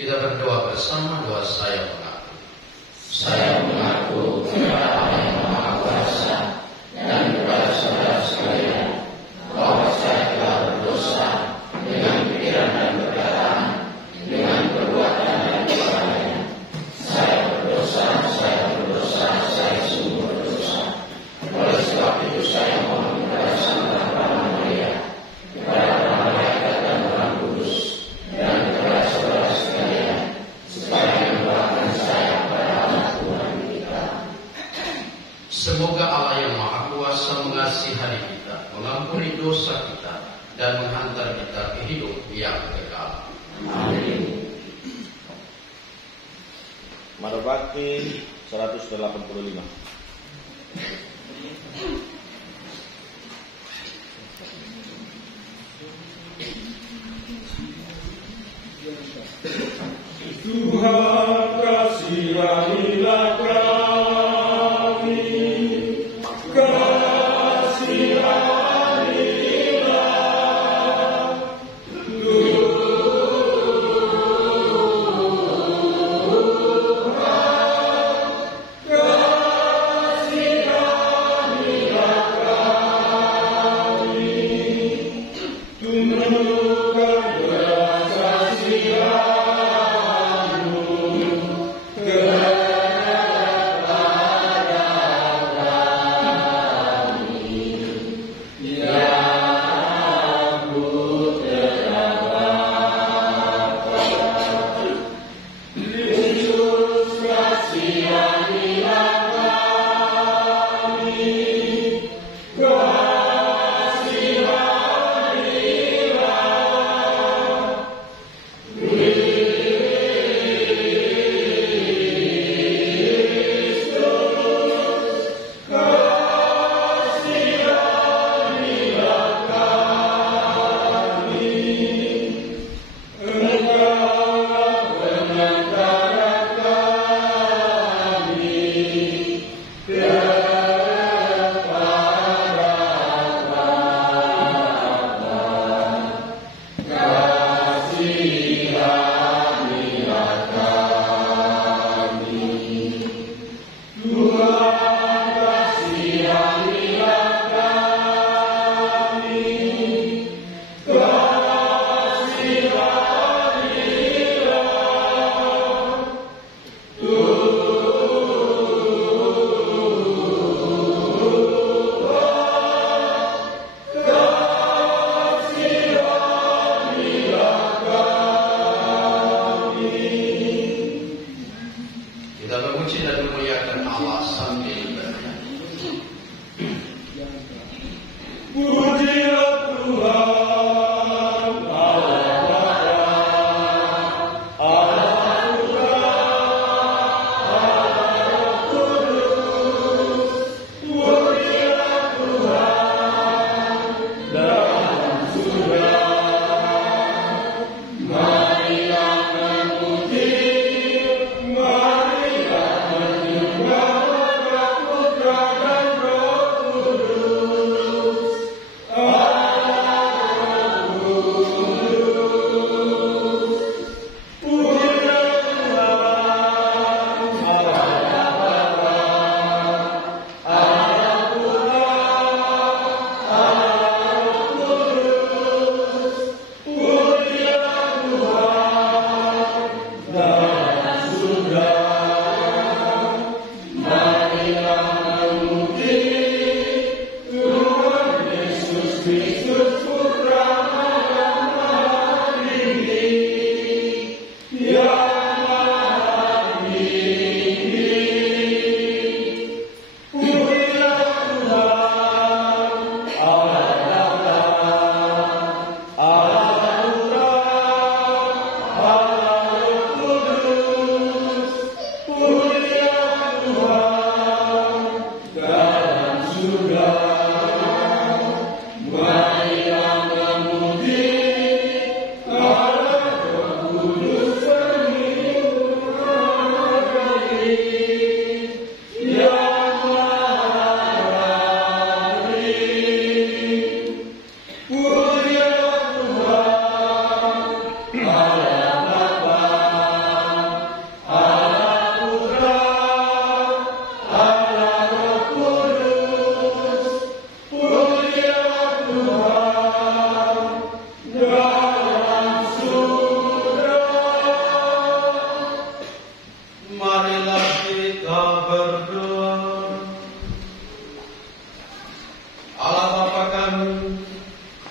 Kita berdoa bersama doa saya mengaku. Saya mengaku kepada Allah yang Maha Kuasa dan kepada saudara sekalian bahwa saya telah berdosa dengan pikiran dan perkataan, dengan perbuatan dan kelalaian. Saya berdosa, saya sungguh berdosa. Oleh sebab itu saya mohon kepada Sang Bapa Maria, kepada para malaikat dan orang kudus, dan kepada saudara sekalian, supaya mendoakan dan menghantar kita ke hidup yang kekal. Amin. Mada Bakti 185. Tuhan kasihanilah kami, kasihanilah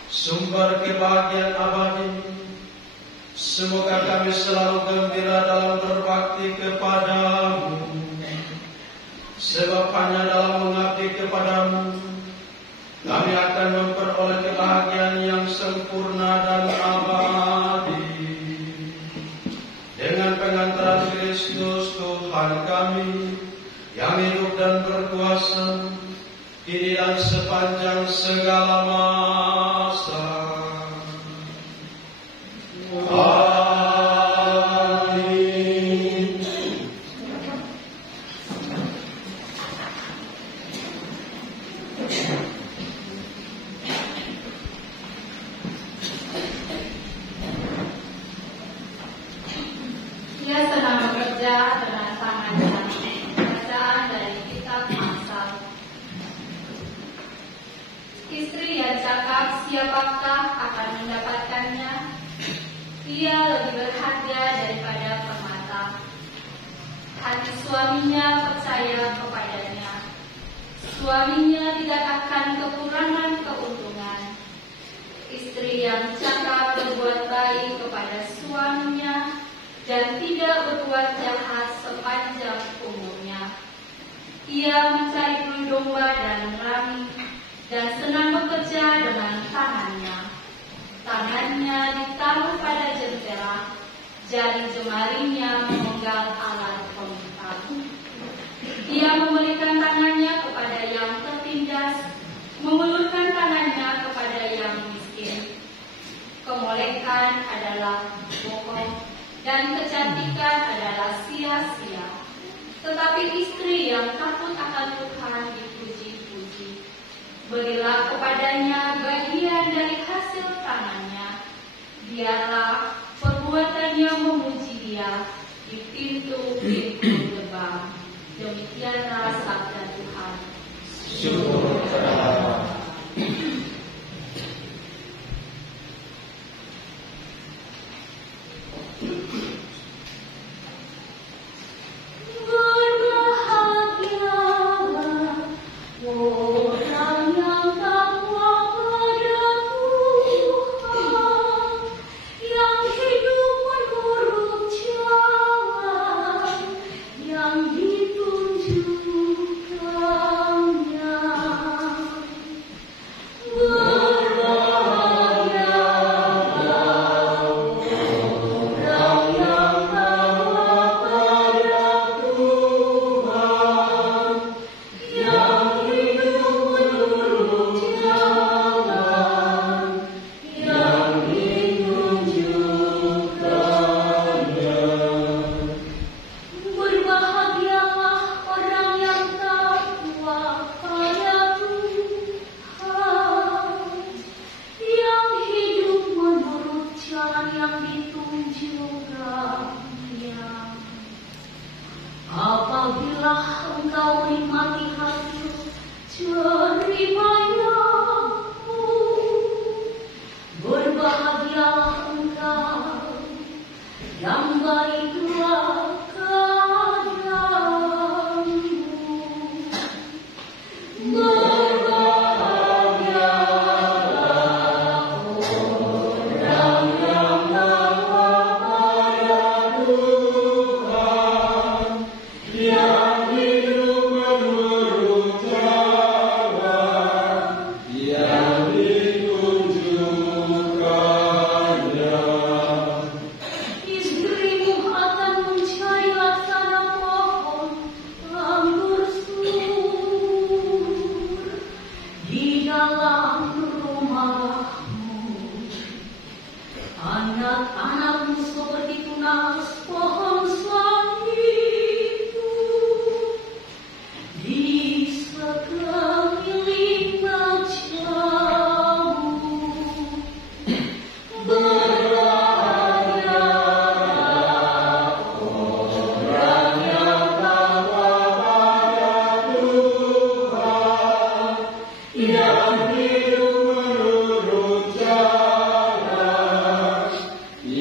sumber kebahagiaan abadi. Semoga kami selalu gembira dalam berbakti kepadamu, sebab hanya dalam mengabdi kepadamu kami akan memperoleh memperoleh kebahagiaan yang sempurna dan abadi. Dengan pengantaran Kristus Tuhan kami, yang hidup dan berkuasa, kini dan sepanjang segala masa. Amin. Dia senang bekerja dengan tangannya. Bacaan dari kitab Amsal. Istri yang cakap siapakah akan mendapatkannya? Ia lebih berharga daripada permata. Hati suaminya percaya kepadanya. Suaminya tidak akan kekurangan keuntungan. Istri yang cakap berbuat baik kepada suaminya dan tidak berbuat jahat sepanjang umurnya. Ia mencari bulu domba dan merami, dan senang bekerja dengan tangannya. Tangannya ditaruh pada jentera, jari jemarinya memenggal alat pemikat. Ia memberikan tangannya kepada yang tertindas, mengulurkan tangannya kepada yang miskin. Kemolekan adalah bohong, dan kecantikan adalah sia-sia. Tetapi istri yang takut akan Tuhan dipuji-puji. Berilah kepadanya bagian dari hasil tangannya. Biarlah perbuatannya memuji dia di pintu-pintu gerbang. Demikianlah sabda Tuhan. Syukur kepada Allah.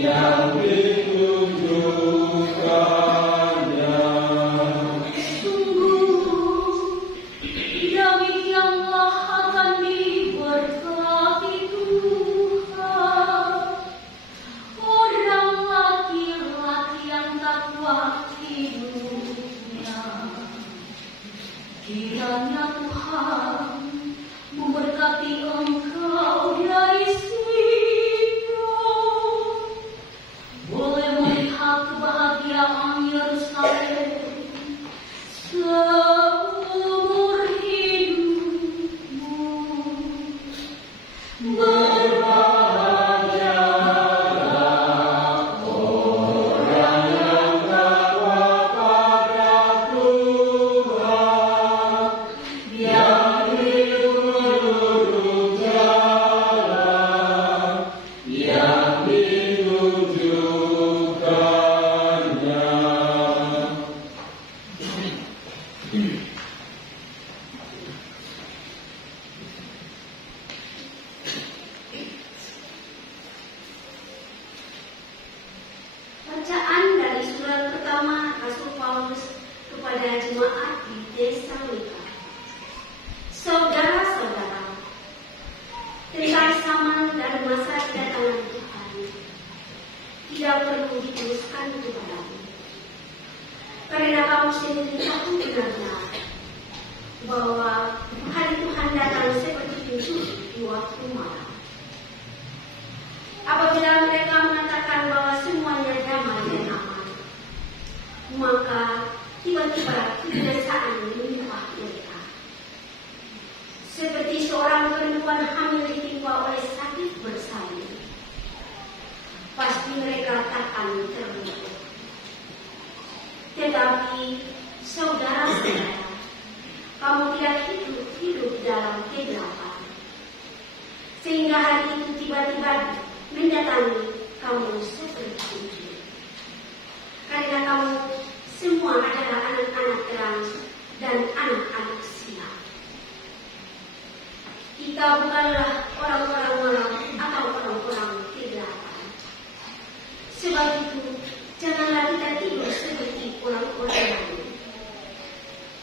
Yang ditunjuk Bacaan dari surat pertama Rasul Paulus kepada jemaat di Tesalonika. Saudara-saudara, tentang zaman dan masa kedatangan Tuhan tidak perlu dituliskan kepadamu, karena kamu sendiri tahu benar-benar bahwa hari Tuhan datang seperti pencuri di waktu malam. Apabila mereka mengatakan bahwa semuanya damai dan aman, maka tiba-tiba kebinasaan menimpa mereka. Seperti seorang perempuan hamil ditimpa oleh sakit bersalin, pasti mereka takkan terbunuh. Tetapi saudara-saudara, kamu tidak hidup dalam kegelapan, sehingga hari itu tiba-tiba mendatangi kamu seperti itu. Karena kamu semua adalah anak-anak terang dan anak-anak siang. Kita bukanlah orang-orang malam atau orang-orang kegelapan. Sebab itu, janganlah kita tidur seperti orang-orang lain,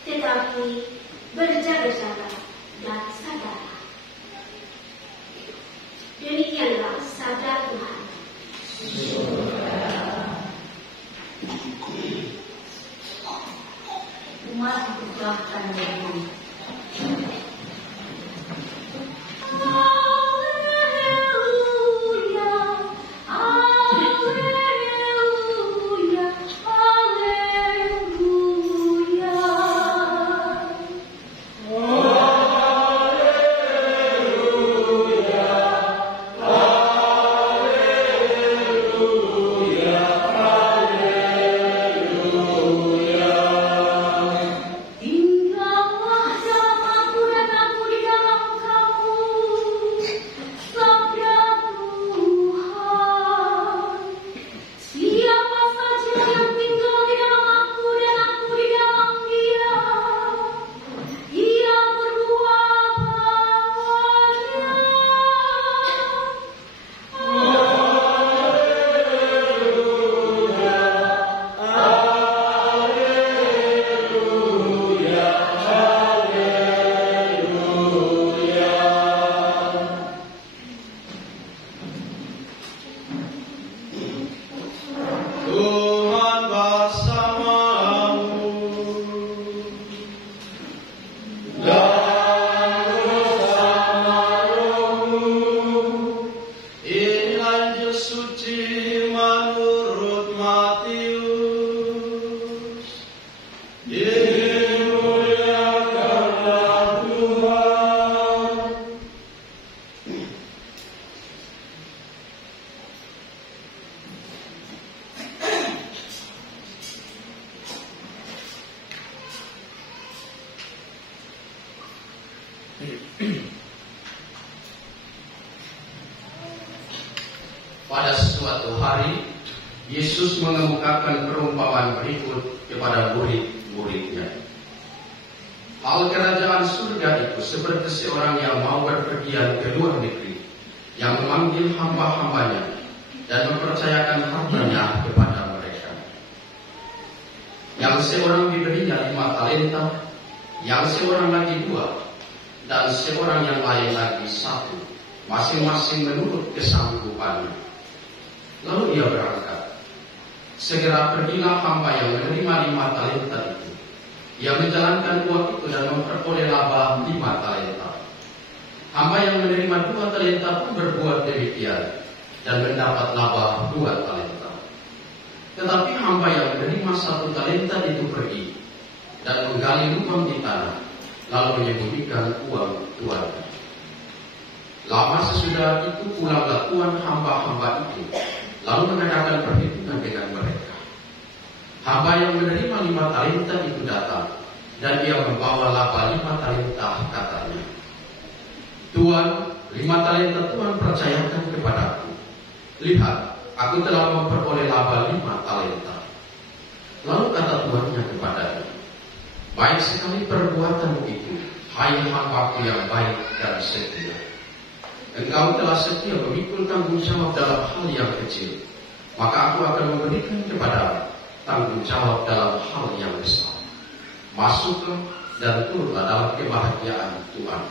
tetapi berjaga-jaga dan sadarlah. Demikianlah sabda Tuhan. Umat dipersilahkan berdiri. Pada suatu hari, Yesus mengemukakan perumpamaan berikut kepada murid-muridnya. Hal kerajaan surga itu seperti seorang yang mau berpergian ke luar negeri, yang memanggil hamba-hambanya dan mempercayakan hartanya kepada mereka. Yang seorang diberinya 5 talenta, yang seorang lagi 2, dan seorang yang lain lagi 1, masing-masing menurut kesanggupannya. Lalu dia berangkat. Segera pergilah hamba yang menerima 5 talenta itu. Ia menjalankan uang itu dan memperoleh laba 5 talenta. Hamba yang menerima 2 talenta pun berbuat demikian dan mendapat laba 2 talenta. Tetapi hamba yang menerima 1 talenta itu pergi dan menggali lubang di tanah, lalu menyembunyikan uang tuannya. Lama sesudah itu pulanglah tuan hamba-hamba itu, lalu mengadakan perhitungan dengan mereka. Hamba yang menerima 5 talenta itu datang, dan dia membawa laba 5 talenta, katanya. Tuan, 5 talenta Tuhan percayakan kepadaku. lihat, aku telah memperoleh laba 5 talenta. Lalu kata tuannya kepadanya, baik sekali perbuatanmu itu, hai hambaku yang baik dan setia. Engkau telah setia memikul tanggung jawab dalam hal yang kecil, maka aku akan memberikan kepadamu tanggung jawab dalam hal yang besar. Masuklah dan turunlah dalam kebahagiaan Tuhan.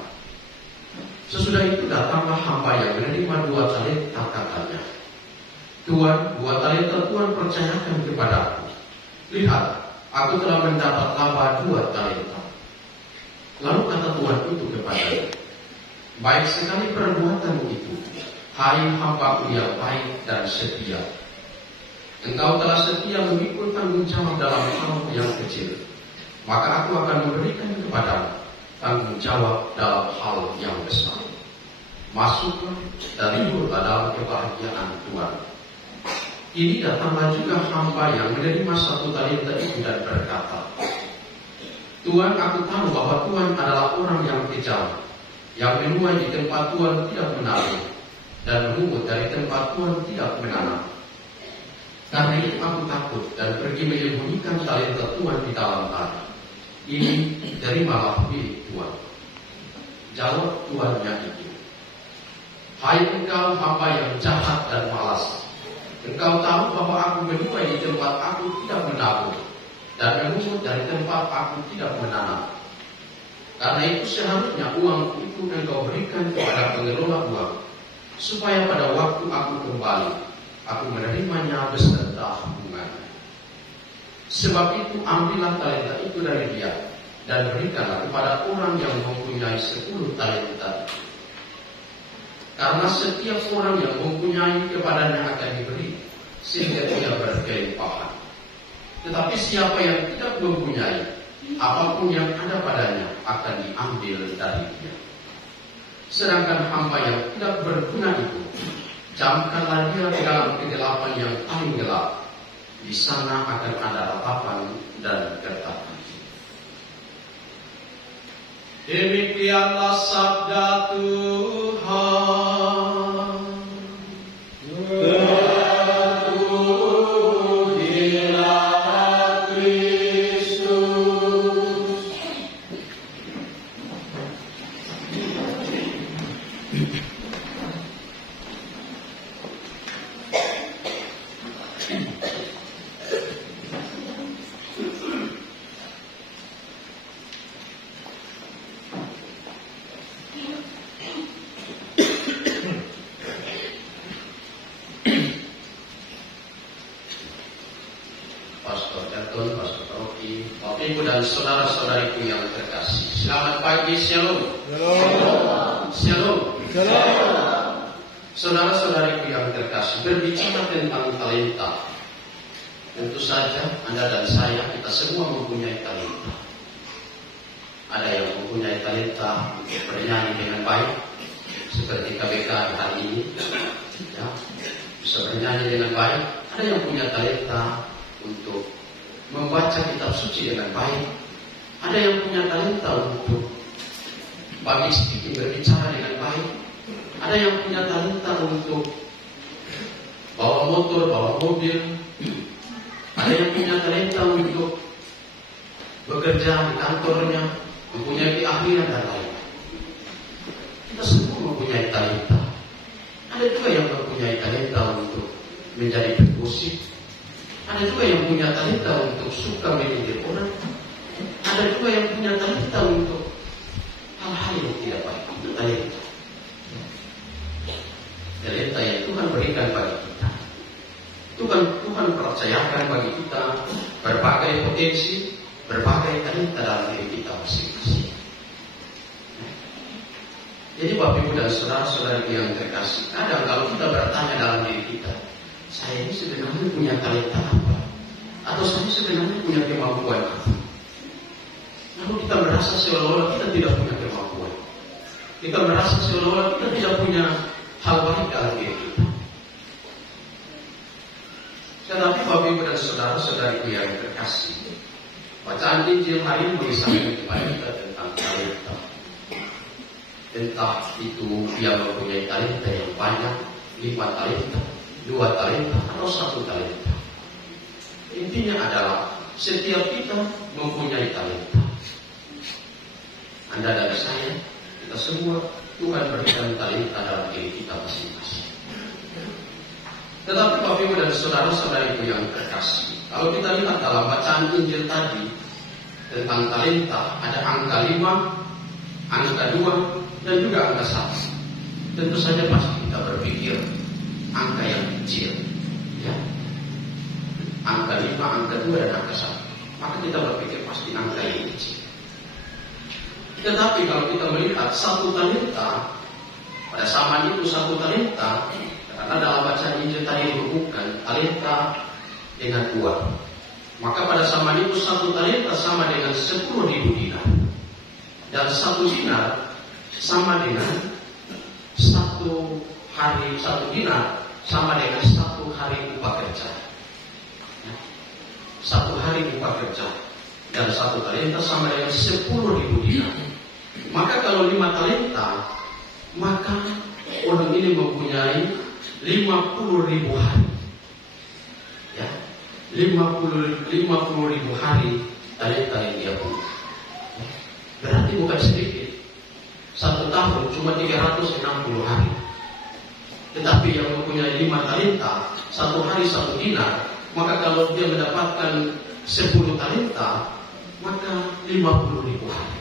Sesudah itu datanglah hamba yang menerima 2 talenta, katanya, Tuan, 2 talenta Tuhan percayakan kepadaku. Lihat, aku telah mendapat laba 2 talenta. Lalu kata Tuhan itu kepadanya, baik sekali perbuatanmu itu, hai hambaku yang baik dan setia. Engkau telah setia memikul tanggung jawab dalam hal yang kecil, maka aku akan memberikan kepadamu tanggung jawab dalam hal yang besar. Masuklah dan turunlah dalam kebahagiaan Tuhan. Ini datanglah juga hamba yang menerima 1 talenta itu dan berkata, Tuhan, aku tahu bahwa Tuhan adalah orang yang kejam, yang menuai di tempat Tuhan tidak menabur, dan memungut dari tempat Tuhan tidak menanam. Karena itu aku takut dan pergi menyembunyikan talenta Tuhan di dalam tanah. Ini terimalah milik Tuhan. Jawab tuannya itu, hai engkau hamba yang jahat dan malas, engkau tahu bahwa aku menuai di tempat aku tidak menabur, dan memungut dari tempat aku tidak menanam. Karena itu seharusnya uang itu engkau berikan kepada pengelola uang, supaya pada waktu aku kembali, aku menerimanya beserta bunganya. Sebab itu ambillah talenta itu dari dia, dan berikanlah kepada orang yang mempunyai 10 talenta. Karena setiap orang yang mempunyai kepadanya akan diberi, sehingga dia berkelimpahan. Tetapi siapa yang tidak mempunyai, apapun yang ada padanya akan diambil dari dia. Sedangkan hamba yang tidak berguna itu, camkanlah dia di dalam kegelapan yang paling gelap. Di sana akan ada ratapan dan gertakan. Demikianlah sabda Tuhan. Terpujilah Kristus. Ibu dan saudara-saudariku yang terkasih, selamat pagi, shalom. Shalom. Saudara-saudariku yang terkasih, berbicara tentang talenta, tentu saja Anda dan saya, kita semua mempunyai talenta. Ada yang mempunyai talenta untuk bernyanyi dengan baik, seperti KBK hari ini, ya, bisa bernyanyi dengan baik. Ada yang punya talenta untuk membaca kitab suci dengan baik. Ada yang punya talenta untuk bagi sedikit berbicara dengan baik. Ada yang punya talenta untuk bawa motor, bawa mobil. Ada yang punya talenta untuk bekerja di kantornya, mempunyai keahlian dan lain. Kita semua mempunyai talenta. Ada juga yang mempunyai talenta untuk menjadi pengusik. Ada juga yang punya talenta untuk suka menyindir orang. Ada juga yang punya talenta untuk hal-hal yang tidak baik. Itu talenta. Talenta yang Tuhan berikan bagi kita. Tuhan percayakan bagi kita berbagai potensi, berbagai talenta dalam diri kita masing-masing. Jadi Bapak Ibu dan saudara-saudari yang terkasih, kadang kalau kita bertanya dalam diri kita, saya ini sebenarnya punya talenta apa? Atau saya sebenarnya punya kemampuan apa? Lalu kita merasa seolah-olah kita tidak punya kemampuan. Kita merasa seolah-olah kita tidak punya hal baik dalam diri kita. Tetapi Bapak Ibu dan saudara-saudari yang terkasih, bacaan Injil hari ini mengisahkan kepada kita tentang talenta. Entah itu dia mempunyai talenta yang banyak, 5 talenta, 2 talenta atau 1 talenta. Intinya adalah setiap kita mempunyai talenta. Anda dan saya, kita semua, Tuhan berikan talenta dalam diri kita masing-masing. Tetapi Bapak Ibu dan saudara-saudariku yang terkasih, kalau kita lihat dalam bacaan Injil tadi tentang talenta, ada angka 5, angka 2, dan juga angka 1. Tentu saja pasti kita berpikir angka yang kecil, ya. Angka 5, angka 2, dan angka 1. Maka kita berpikir pasti angka yang kecil. Tetapi kalau kita melihat 1 talenta, pada zaman itu 1 talenta, karena dalam bacaan Injil tadi dihubungkan talenta dengan uang. Maka pada zaman itu 1 talenta sama dengan 10.000 dinar. Dan 1 dinar sama dengan 1 hari, 1 dinar sama dengan 1 hari upah kerja. 1 hari upah kerja. Dan 1 talenta sama dengan 10.000 dinar. Maka kalau 5 talenta, maka orang ini mempunyai 50.000 hari. Ya, 50.000 hari talenta yang dia punya. Berarti bukan sedikit. 1 tahun cuma 360 hari. Tetapi yang mempunyai 5 talenta, 1 hari 1 dinar, maka kalau dia mendapatkan 10 talenta, maka 50.000 hari.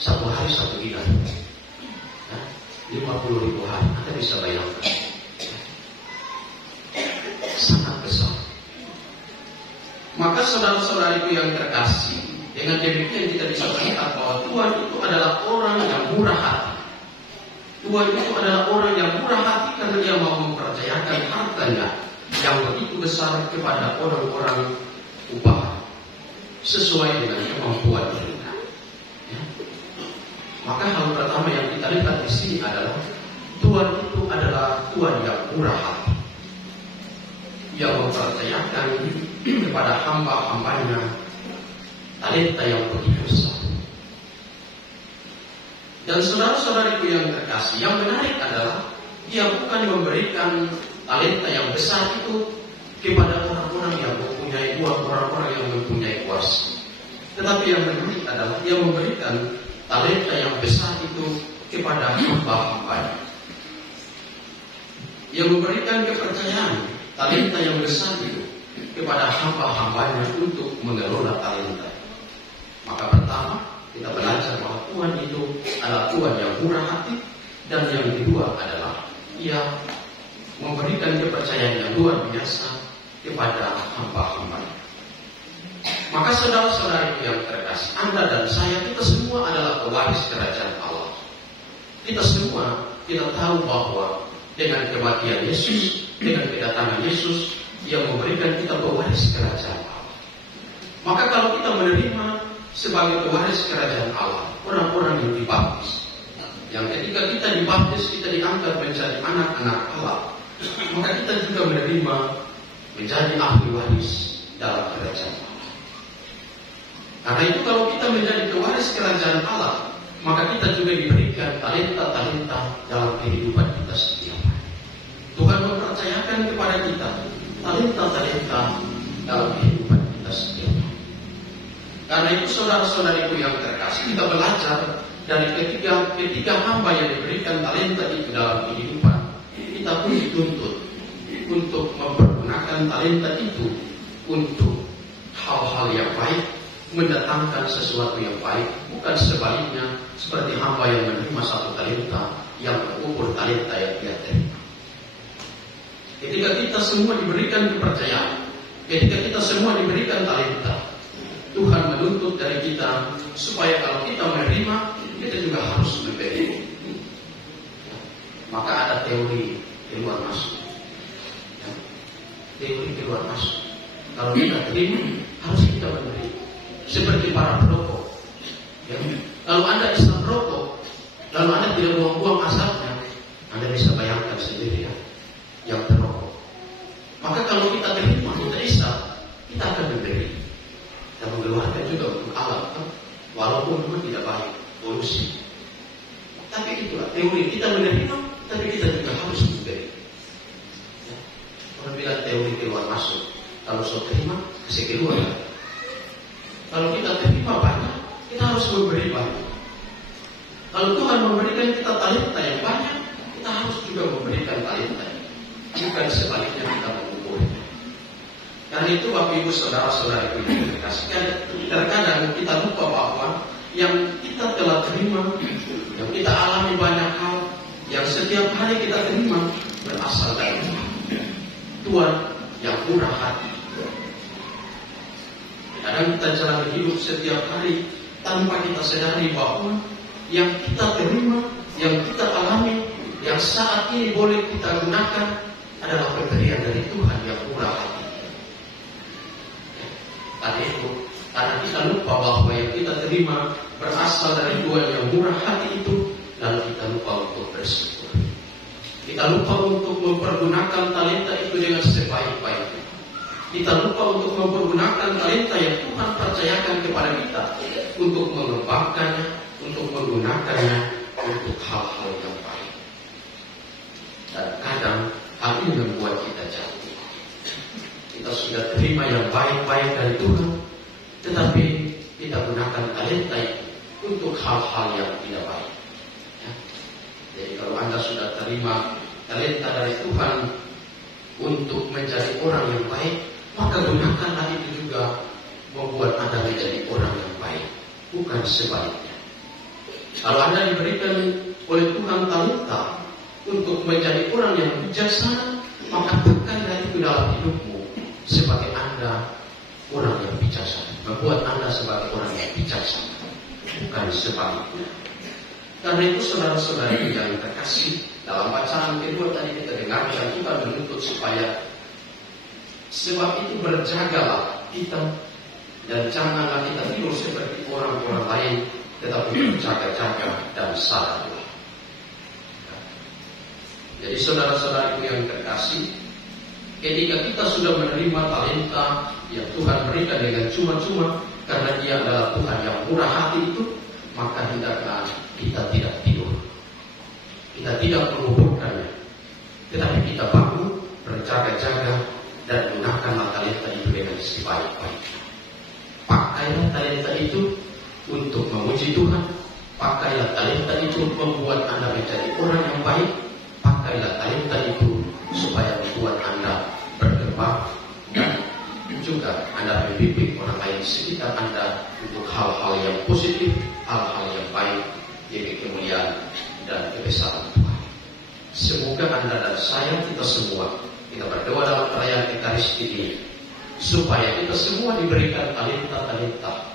1 hari 1 dinar. Ya, 50.000 hari. Anda bisa bayangkan. Sangat besar. Maka saudara-saudariku yang terkasih, dengan demikian kita bisa melihat bahwa Tuhan itu adalah orang yang murah hati. Tuhan itu adalah orang yang murah hati karena dia mau mempercayakan hartanya yang begitu besar kepada orang-orang upah sesuai dengan kemampuan mereka. Ya. Maka hal pertama yang kita lihat di sini adalah Tuhan itu adalah Tuhan yang murah hati, yang mempercayakan kepada hamba-hambanya talenta yang begitu besar. Dan saudara-saudariku yang terkasih, yang menarik adalah dia bukan memberikan talenta yang besar itu kepada orang-orang yang mempunyai uang, orang-orang yang mempunyai kuasa. Tetapi yang menarik adalah dia memberikan talenta yang besar itu kepada hamba-hambanya. Dia memberikan kepercayaan talenta yang besar itu kepada hamba-hambanya untuk mengelola talenta. Maka pertama, kita belajar bahwa Tuhan itu adalah Tuhan yang murah hati. Dan yang kedua adalah ia memberikan kepercayaan yang luar biasa kepada hamba-hambanya. Maka saudara-saudara yang terkasih, Anda dan saya, kita semua adalah pewaris kerajaan Allah. Kita semua, kita tahu bahwa dengan kematian Yesus, dengan kedatangan Yesus, Dia memberikan kita pewaris kerajaan Allah. Maka kalau kita menerima sebagai pewaris kerajaan Allah, orang-orang yang dibaptis, yang ketika kita dibaptis, kita diangkat menjadi anak-anak Allah, maka kita juga menerima menjadi ahli waris dalam kerajaan Allah. Karena itu kalau kita menjadi pewaris kerajaan Allah, maka kita juga diberikan talenta-talenta dalam kehidupan kita setiap hari. Tuhan mempercayakan kepada kita talenta-talenta dalam kehidupan kita setiap hari. Karena itu saudara-saudariku yang terkasih, kita belajar dari ketiga hamba yang diberikan talenta itu dalam kehidupan, kita pun dituntut untuk mempergunakan talenta itu untuk hal-hal yang baik, mendatangkan sesuatu yang baik, bukan sebaliknya seperti hamba yang menerima 1 talenta yang mengukur talenta yang dia terima. Ketika kita semua diberikan kepercayaan, ketika kita semua diberikan talenta, Tuhan menuntut dari kita supaya kalau kita menerima, kita juga harus memberi. Maka ada teori keluar masuk. Ya. Teori keluar masuk. Kalau kita terima, harus kita memberi. Seperti para perokok. Ya. Kalau Anda isap rokok, lalu Anda tidak buang-buang asapnya, Anda bisa bayangkan sendiri ya, yang perokok. Maka kalau kita terima, kita isap, kita akan memberi. Dan mengeluarkan juga untuk alam, kan? Walaupun memang tidak baik, polusi. Tapi itulah teori, kita menerima, tapi kita juga harus memberi. Ya. tidak teori keluar masuk. Kalau so terima, kasih keluar. Kalau kita terima banyak, kita harus memberi banyak. Kalau Tuhan memberikan kita talenta yang banyak, kita harus juga memberikan talenta. Bukan sebaliknya kita mengumpulkan. Karena itu Bapak Ibu Saudara-saudara yang dikasih, terkadang kita lupa bahwa yang kita telah terima, yang kita alami banyak hal, yang setiap hari kita terima berasal dari Tuhan yang murah hati. Kadang kita jalani hidup setiap hari tanpa kita sadari bahwa yang kita terima, yang kita alami, yang saat ini boleh kita gunakan adalah pemberian dari Tuhan yang murah hati. Karena itu, karena kita lupa bahwa yang kita terima berasal dari Tuhan yang murah hati itu, lalu kita lupa untuk bersyukur. Kita lupa untuk mempergunakan talenta itu dengan sebaik-baiknya. Kita lupa untuk mempergunakan talenta yang Tuhan percayakan kepada kita untuk mengembangkannya, untuk menggunakannya untuk hal-hal yang baik. Dan kadang hal ini membuat kita jatuh. Kita sudah terima yang baik-baik dari Tuhan, tetapi kita gunakan talenta itu untuk hal-hal yang tidak baik. Ya. Jadi kalau Anda sudah terima talenta dari Tuhan untuk menjadi orang yang baik, maka gunakanlah itu juga membuat Anda menjadi orang yang baik, bukan sebaliknya. Kalau Anda diberikan oleh Tuhan talenta untuk menjadi orang yang bijaksana, maka tekanlah itu dalam hidupmu sebagai Anda orang yang bijaksana, membuat Anda sebagai orang yang bijaksana, bukan sebaliknya. Karena itu saudara-saudara yang terkasih, dalam bacaan kedua tadi kita dengarkan Tuhan menuntut supaya sebab itu berjagalah kita dan janganlah kita tidur seperti orang-orang lain, tetapi berjaga-jaga dan sadarlah. Jadi saudara-saudara yang terkasih, ketika kita sudah menerima talenta yang Tuhan berikan dengan cuma-cuma, karena Dia adalah Tuhan yang murah hati itu, maka hendaklah kita tidak tidur. Kita tidak menguburkannya, tetapi kita bangun, berjaga-jaga, dan gunakanlah talenta itu dengan sebaik-baiknya. Pakailah talenta itu untuk memuji Tuhan. Pakailah talenta itu untuk membuat Anda menjadi orang yang baik. Pakailah talenta itu supaya membuat Anda berkembang dan juga Anda membimbing orang lain sekitar Anda untuk hal-hal yang positif, hal-hal yang baik demi kemuliaan dan kebesaran Tuhan. Semoga Anda dan saya, kita semua, kita berdoa dalam perayaan Ekaristi ini supaya kita semua diberikan talenta-talenta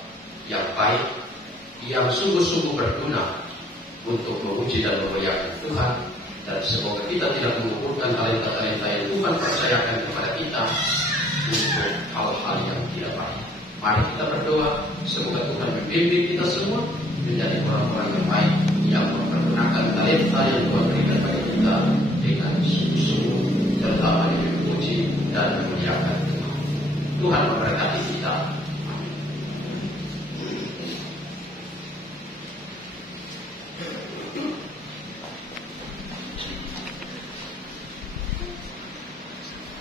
yang baik, yang sungguh-sungguh berguna untuk memuji dan memuliakan Tuhan. Dan semoga kita tidak mengumpulkan talenta-talenta yang Tuhan percayakan kepada kita untuk hal-hal yang tidak baik. Mari kita berdoa, semoga Tuhan membimbing kita semua menjadi orang-orang yang baik, yang mempergunakan talenta yang Tuhan berikan pada kita dengan sungguh-sungguh, terutama dengan memuji dan memuliakan Tuhan. Tuhan memberkati kita.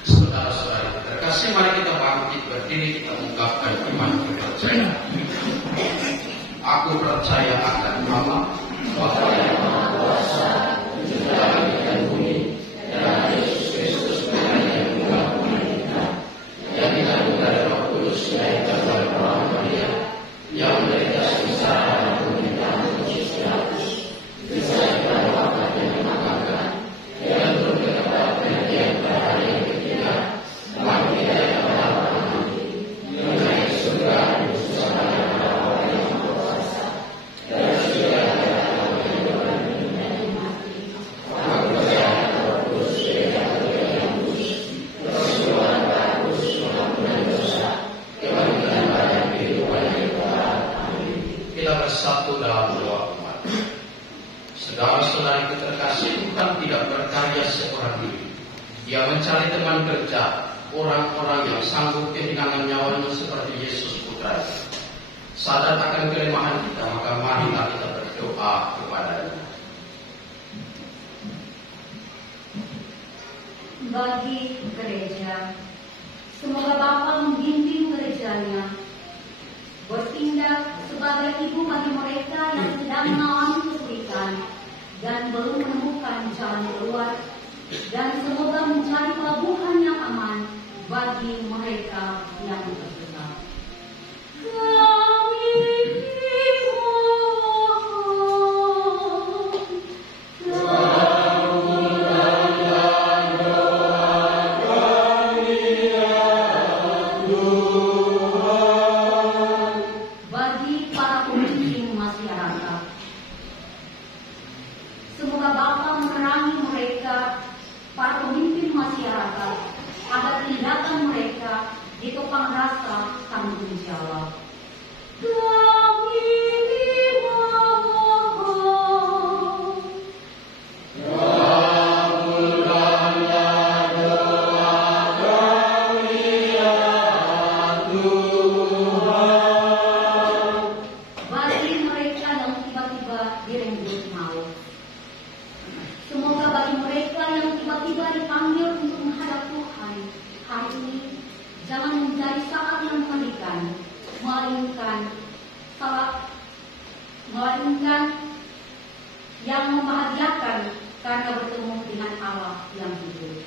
Saudara-saudara terkasih, mari kita bangkit berdiri, kita ungkapkan iman kepercayaan. Aku percaya akan Allah, Bapa yang Maha Kuasa, Pencipta langit dan bumi, dan Yesus Kristus Tuhan yang mengakui kita, yang dikandung dari Roh Kudus dari Tuhan Maria, yang menderita sengsara dan penderitaan Yesus Kristus, disayangkan wafat dan dimakamkan, yang turun ke tempat penantian pada hari yang ketiga, bangkit dari kepada orang mati, menaik ke surga dan bersama dengan Allah yang Maha Kuasa, dan segala keadaan kehidupan dunia dan mati. Aku percaya pada Roh Kudus, Gereja Katolik yang kudus, persekutuan darah kudus, pengampunan dosa, kebangkitan badan, kehidupan yang kekal. Amin. Kita bersatu dalam doa umat. Saudara-saudara yang terkasih, Tuhan tidak berkarya seorang diri. Dia mencari teman kerja, orang-orang yang sanggup kehilangan nyawanya seperti Yesus Putra. Sadar akan kelemahan kita, maka marilah kita berdoa kepada-Nya. Bagi gereja Semoga Bapa membimbing gerejanya, bertindak sebagai ibu bagi mereka yang sedang mengalami kesulitan dan belum menemukan jalan keluar, dan semoga mencari pelabuhan yang aman bagi mereka yang tersesat. Melainkan yang membahagiakan karena bertemu dengan Allah yang hidup.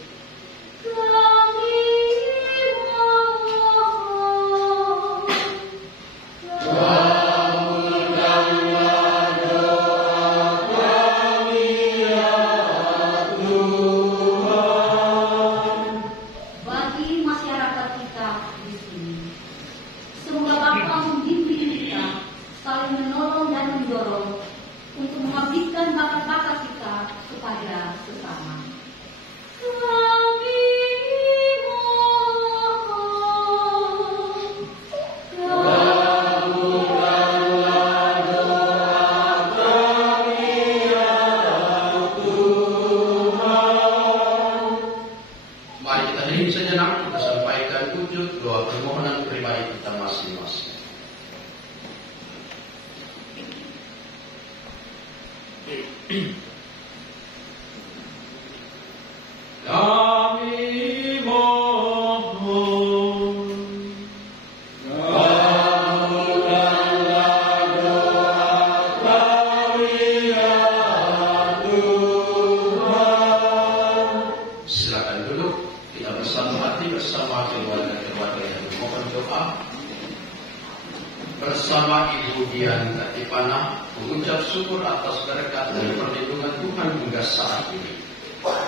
Bersama Ibu Dian Katipana mengucap syukur atas berkat dan perlindungan Tuhan hingga saat ini.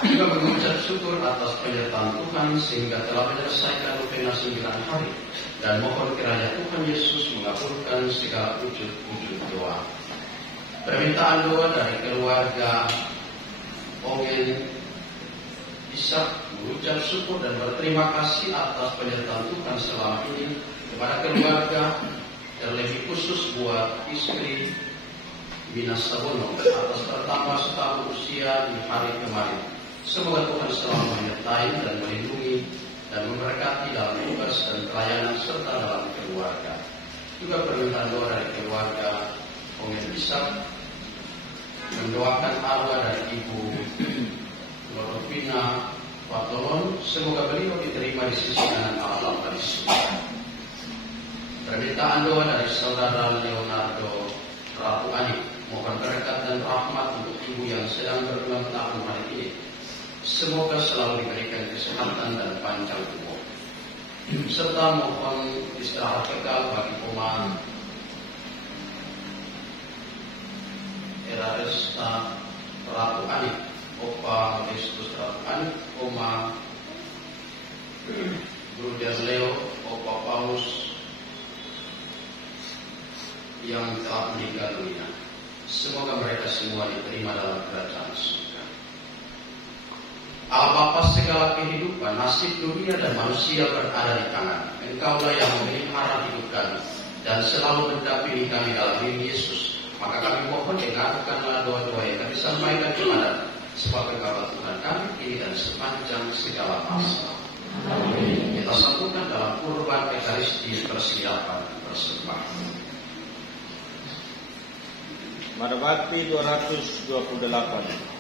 Juga mengucap syukur atas penyertaan Tuhan sehingga telah menyelesaikan novena 9 hari, dan mohon kiranya Tuhan Yesus mengabulkan segala wujud-wujud doa. Permintaan doa dari keluarga Ongen Ishak mengucap syukur dan berterima kasih atas penyertaan Tuhan selama ini kepada keluarga, terlebih khusus buat istri Bina Sabono atas bertambah setahun usia di hari kemarin. Semoga Tuhan selalu menyertai dan melindungi dan memberkati dalam tugas dan pelayanan serta dalam keluarga. Juga permintaan doa dari keluarga Ongen Ishak mendoakan arwah dari Ibu Lorovina Patolon, semoga beliau diterima di sisi kanan Allah di surga. Permintaan doa dari saudara Leonardo Ratu Anik, mohon berkat dan rahmat untuk ibu yang sedang berulang tahun hari ini. Semoga selalu diberikan kesehatan dan panjang umur. Serta mohon istirahat kekal bagi Oma Eraresta Ratu Anik, Opa Kristus Ratu Anik, Oma Bruder Leo, Opa Paulus yang telah meninggal dunia. Semoga mereka semua diterima dalam kerajaan surga. Allah Bapa segala kehidupan, nasib dunia dan manusia berada di tangan. Engkaulah yang memelihara hidup kami dan selalu mendampingi kami dalam diri Yesus. Maka kami mohon dengarkanlah doa-doa yang kami sampaikan kepada, sebab Engkaulah Tuhan kami kini dan sepanjang segala masa. Amin. Kita satukan dalam kurban Ekaristi persiapan persembahan. Madabakti 228.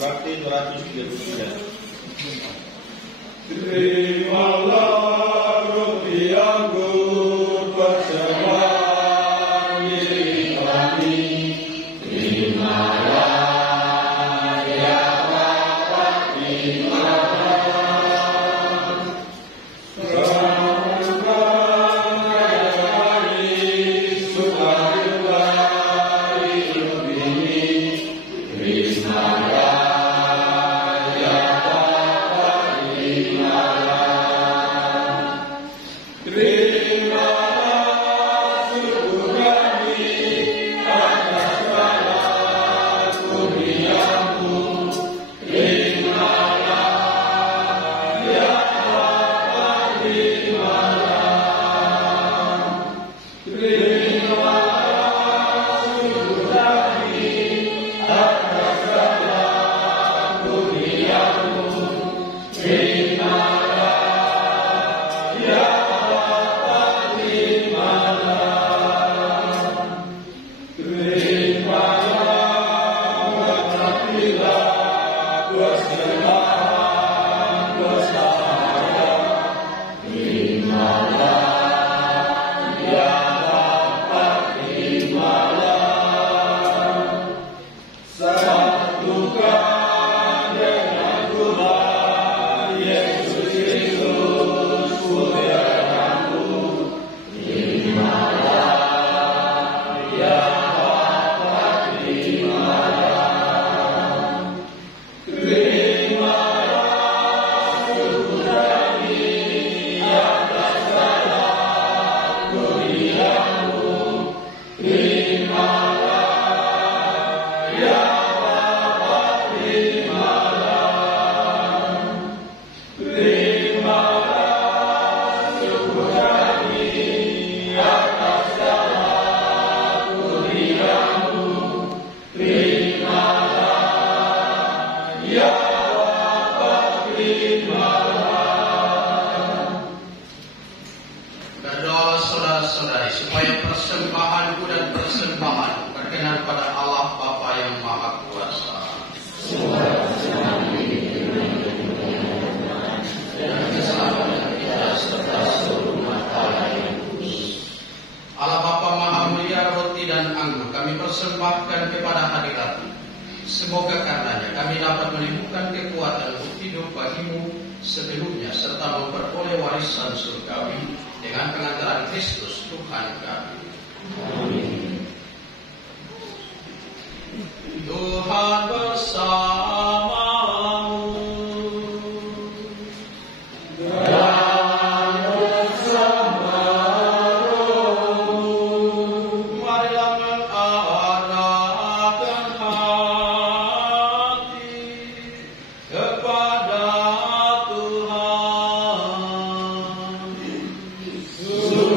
Berbakti 233. Terimalah roti anggur persembahan diri kami. Terimalah ya Bapa, terimalah. Selamatkan kami, sukacita hidup ini. Terimalah ya Bapa, terimalah. Terimalah syukur kami atas segala kurniamu. Terimalah ya Bapa, terimalah. Terimalah syukur kami atas segala kurniamu. Terimalah ya Bapa, terimalah. Terimalah berkatilah persembahan bersahaya. Terimalah ya Bapa, terimalah. Satukan dengan Tuhan Yesus Kristus putra-Mu. Terimalah ya Bapa, terimalah. Terimalah syukur kami atas segala kurniamu. Terimalah ya Bapa, terimalah. Terimalah syukur kami atas segala kurniamu. Terimalah ya Bapa, terimalah. Berdoa saudara-saudari supaya persembahanku dan persembahan berkenan pada Allah Bapa yang Maha Kuasa. Allah Bapa Maha Mulia, roti dan anggur kami persembahkan kepada hadirat-Mu. Semoga karenanya kami dapat menemukan kekuatan untuk hidup bagi-Mu sepenuhnya serta memperoleh warisan surgawi dengan pengantaran Kristus Tuhan kami. Tuhan bersamamu. Marilah mengarahkan hati kepada Tuhan. Sudah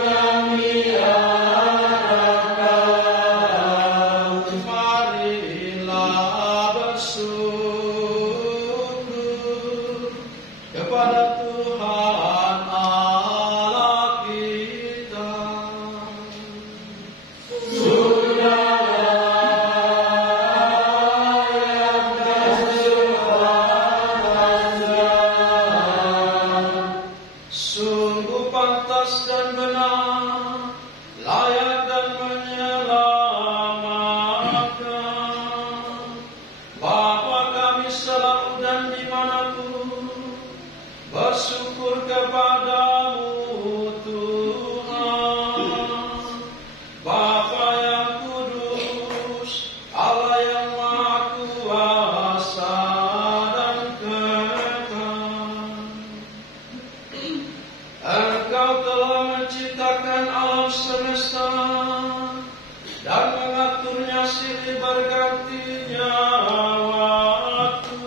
kami harapkan. Marilah bersyukur kepada Tuhan Allah kita. Sungguh pantas dan benar, layak dan menyelamatkan. Bapa kami selalu dan dimanapun bersyukur kepadamu Tuhan. Bapa yang kudus, Allah yang Maha Kuasa dan kekal. Engkau telah menciptakan alam semesta dan mengaturnya silih bergantinya waktu.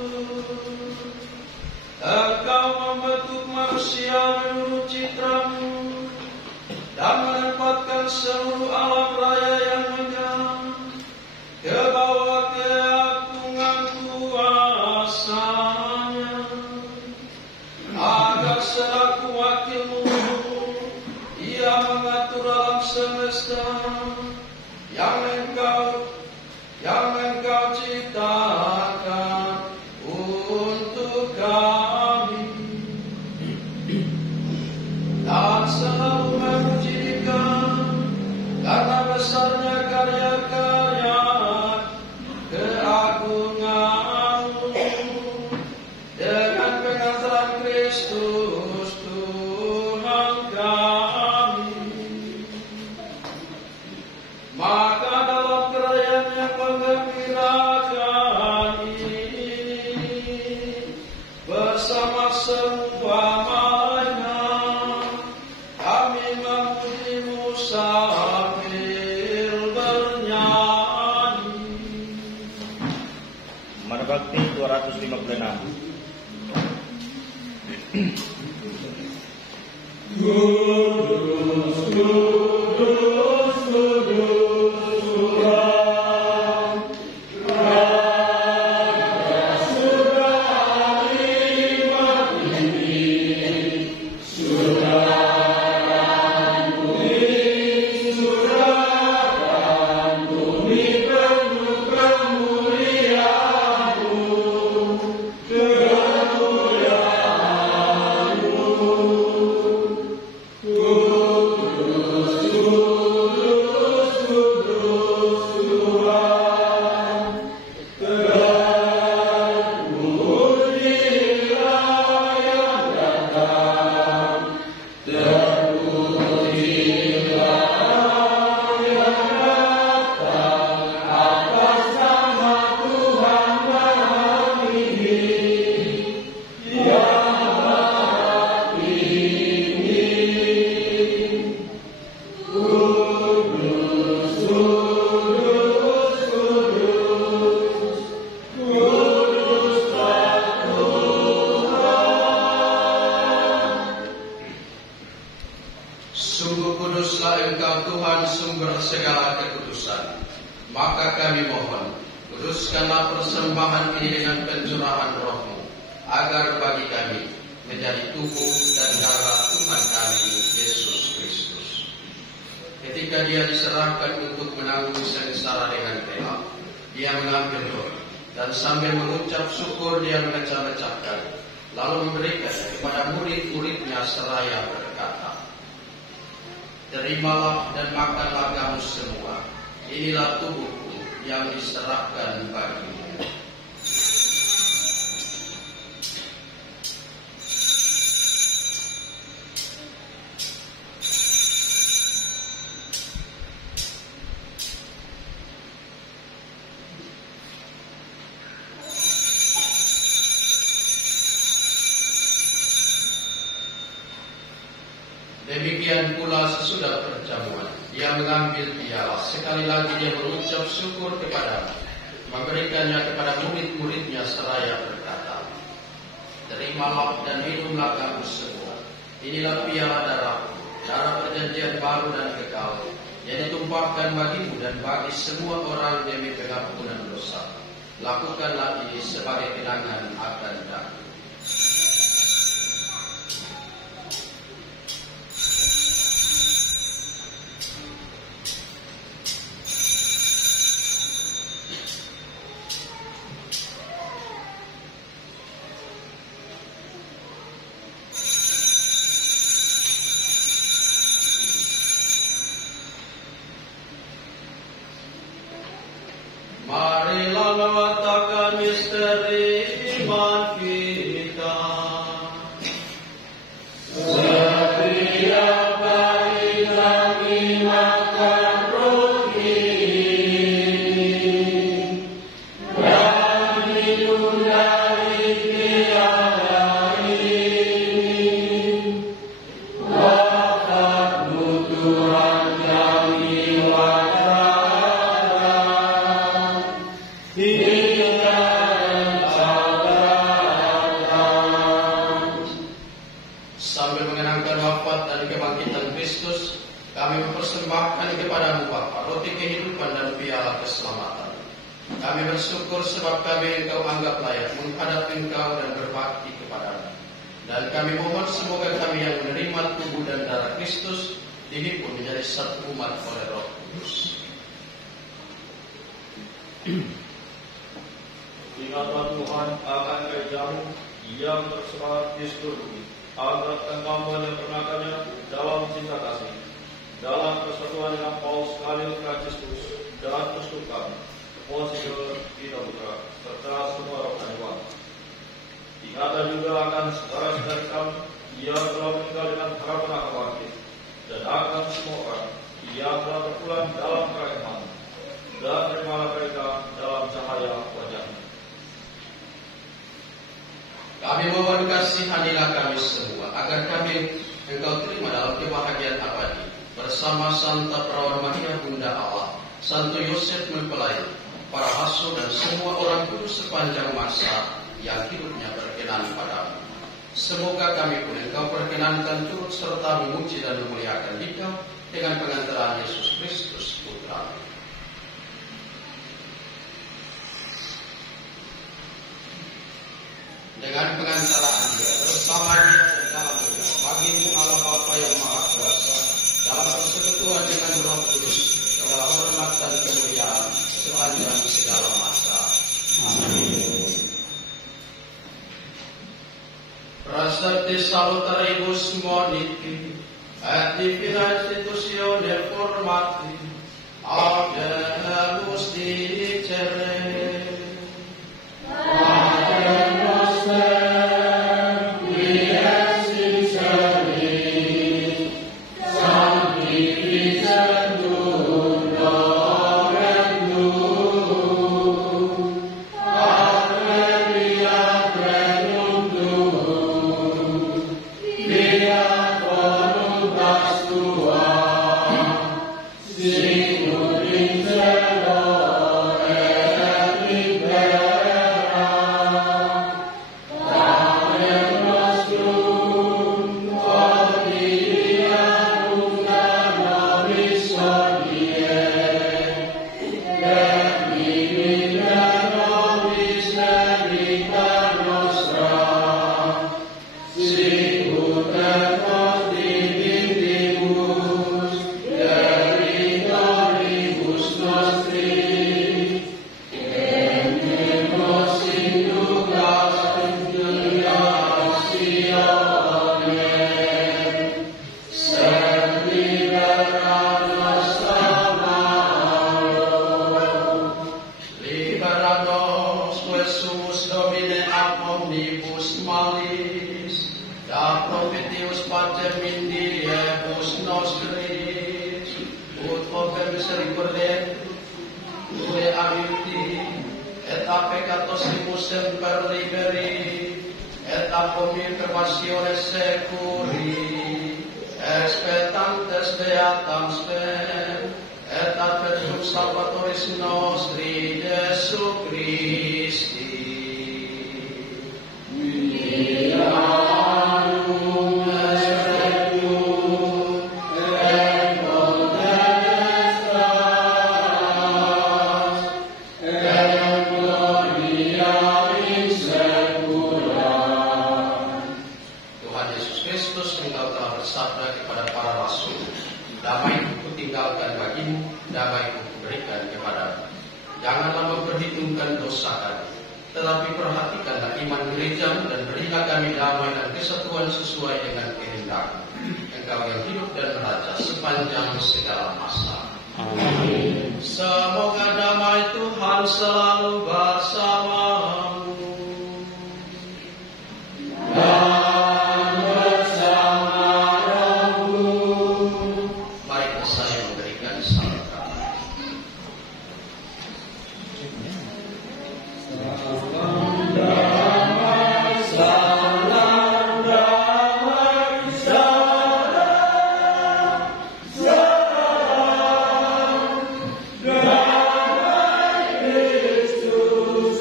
Engkau membentuk manusia menurut dan menempatkan seluruh alam raya yang megah ke bawah keagungan kuasa-Nya, agar selaku wakilmu Ia mengatur alam semesta yang engkau ciptakan untuk kami, dan selalu memujikan karena besarnya karya-karya keagungan-Mu dengan pengantaran Kristus Tuhan kami. Maka dalam kerajaan yang menggembirakan ini, bersama semua malaikat kami memuji-Mu sambil bernyanyi. Mana Bakti 256. Sungguh kuduslah Engkau Tuhan, sumber segala kekudusan. Maka kami mohon, kuduskanlah persembahan ini dengan pencurahan Roh-Mu, agar bagi kami menjadi tubuh dan darah Tuhan kami Yesus Kristus. Ketika Dia diserahkan untuk menanggung sengsara dengan rela, Dia mengambil roti dan sambil mengucap syukur Dia memecah-mecahkan, lalu memberikan kepada murid-muridnya seraya berkata, "Terimalah dan makanlah kamu semua. Inilah tubuhku yang diserahkan bagimu." Demikian pula sesudah perjamuan, Dia mengambil piala. Sekali lagi Dia mengucap syukur kepada-Mu, memberikannya kepada murid-muridnya seraya berkata, "Terimalah dan minumlah kamu semua. Inilah piala darah-Ku, darah perjanjian baru dan kekal, yang ditumpahkan bagimu dan bagi semua orang demi pengampunan dosa. Lakukanlah ini sebagai kenangan akan Aku." Marilah mengatakan misteri iman kita. Setiap kali kami makan roti dan minum dari piala ini, wafat-Mu Tuhan kami Sambil mengenangkan wafat dan kebangkitan Kristus, Kami mempersembahkan kepadamu Bapa roti kehidupan dan piala keselamatan. Kami bersyukur sebab kami Engkau anggap layak menghadap Engkau dan berbakti kepadamu. Dan kami mohon semoga kami yang menerima tubuh dan darah Kristus dihimpun menjadi satu umat oleh Roh Kudus. Ingatlah Tuhan akan gerejamu yang tersebar di seluruh bumi, agar Engkau menyempurnakannya dalam cinta kasih, dalam persatuan dengan Paus sekaligus Kristus dan Kristus kami, Monsignor Gita Putra, serta semua roh Tuhan. Ingatlah juga akan saudara-saudara kami yang telah meninggal dengan harapan akan bangkit, dan akan semua orang yang telah berpulang dalam kerajaan, dan terimalah mereka dalam cahaya wajah-Nya. Kami mohon kasihanilah kami semua, agar kami Engkau terima dalam kebahagiaan abadi, bersama Santa Perawan Maria Bunda Allah, Santo Yosef Mempelai, para rasul dan semua orang kudus sepanjang masa yang hidupnya berkenan padamu. Semoga kami pun Engkau perkenankan turut serta memuji dan memuliakan Dikau dengan pengantaran Yesus Kristus Putra-Mu. Dengan pengantaraan Dia bersama Dia dan dalam Dia, bagimu Allah Bapa yang Maha Kuasa, dalam persekutuan dengan Roh Kudus, segala hormat dan kemuliaan sepanjang segala masa. Amin. Prasasti salutaribus moniti, et divina institutione formati, audemus dicere.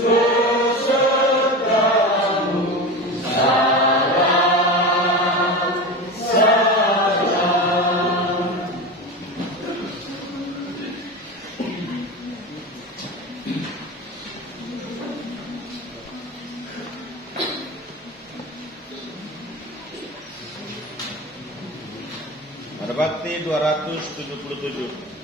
Christus Berbakti 277.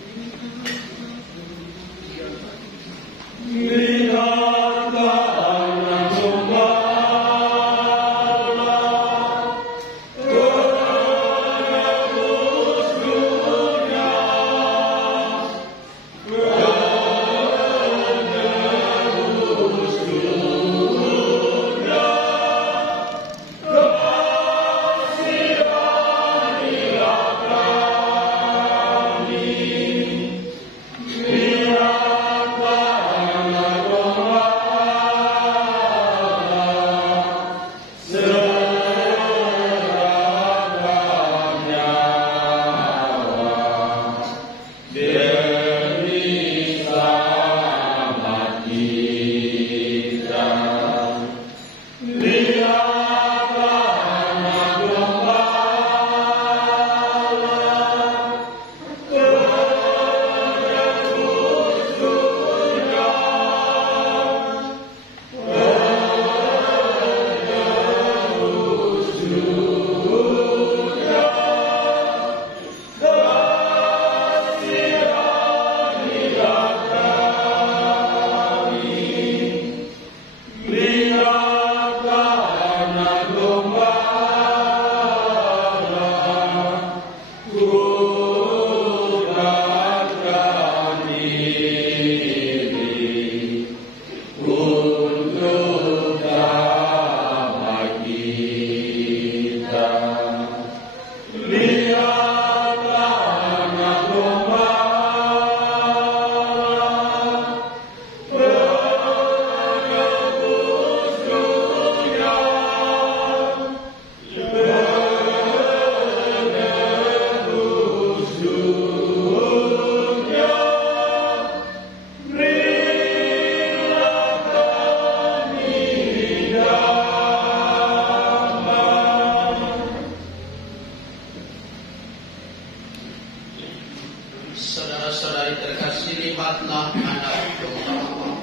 Saudara-saudari terkasih, lihatlah anak domba Allah.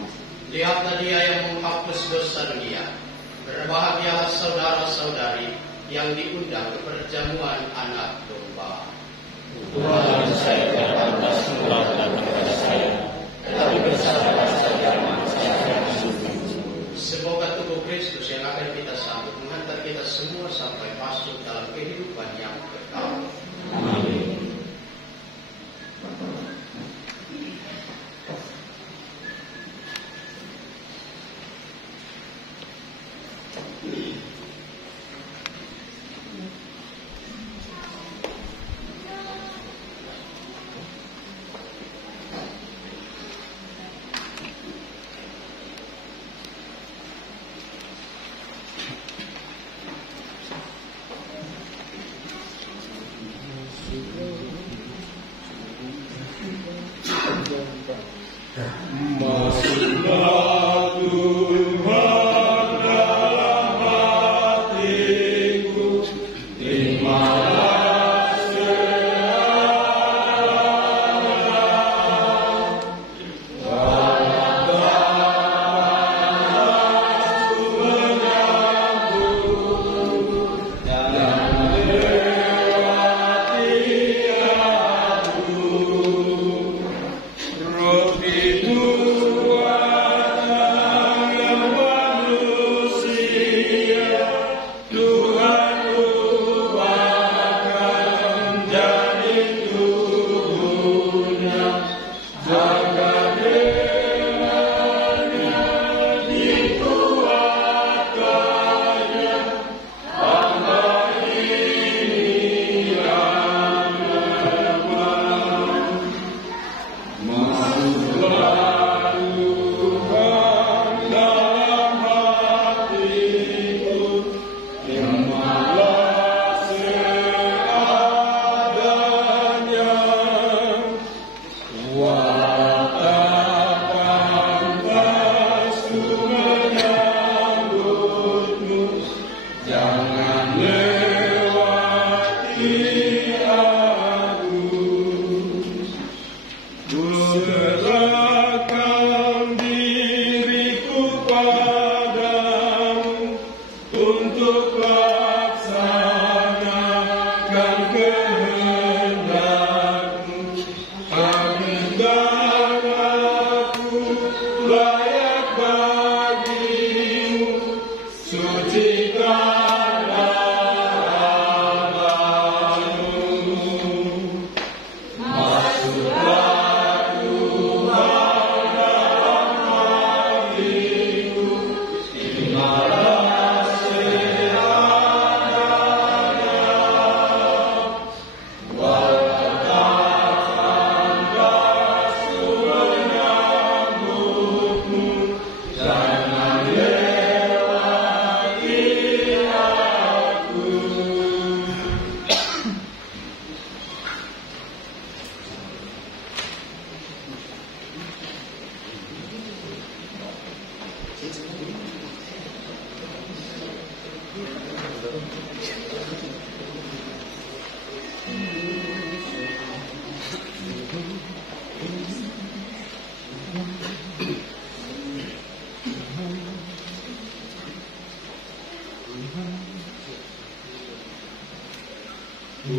Lihatlah dia yang menghapus dosa dunia. Berbahagialah saudara-saudari yang diundang ke perjamuan anak domba. Tuhan, saya tidak pantas datang kepada saya, tetapi bersabarlah saja maka saya akan masuk. Semoga tubuh Kristus yang akan kita sambut mengantar kita semua sampai masuk dalam kehidupan yang kekal. Amin.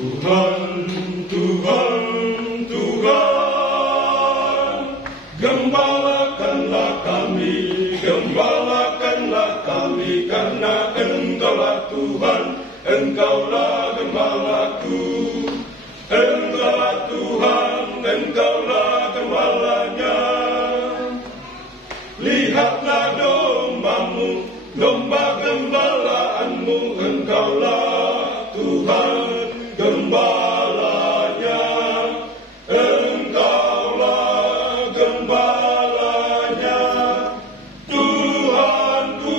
Tuhan, Tuhan, Tuhan, gembalakanlah kami, karena Engkaulah Tuhan, Engkaulah gembalaku. Engkaulah Tuhan, Engkaulah gembalanya. Lihatlah dombamu, domba gembalaanmu, Engkaulah Tuhan gembalanya. Engkaulah gembalanya. Tuhanku,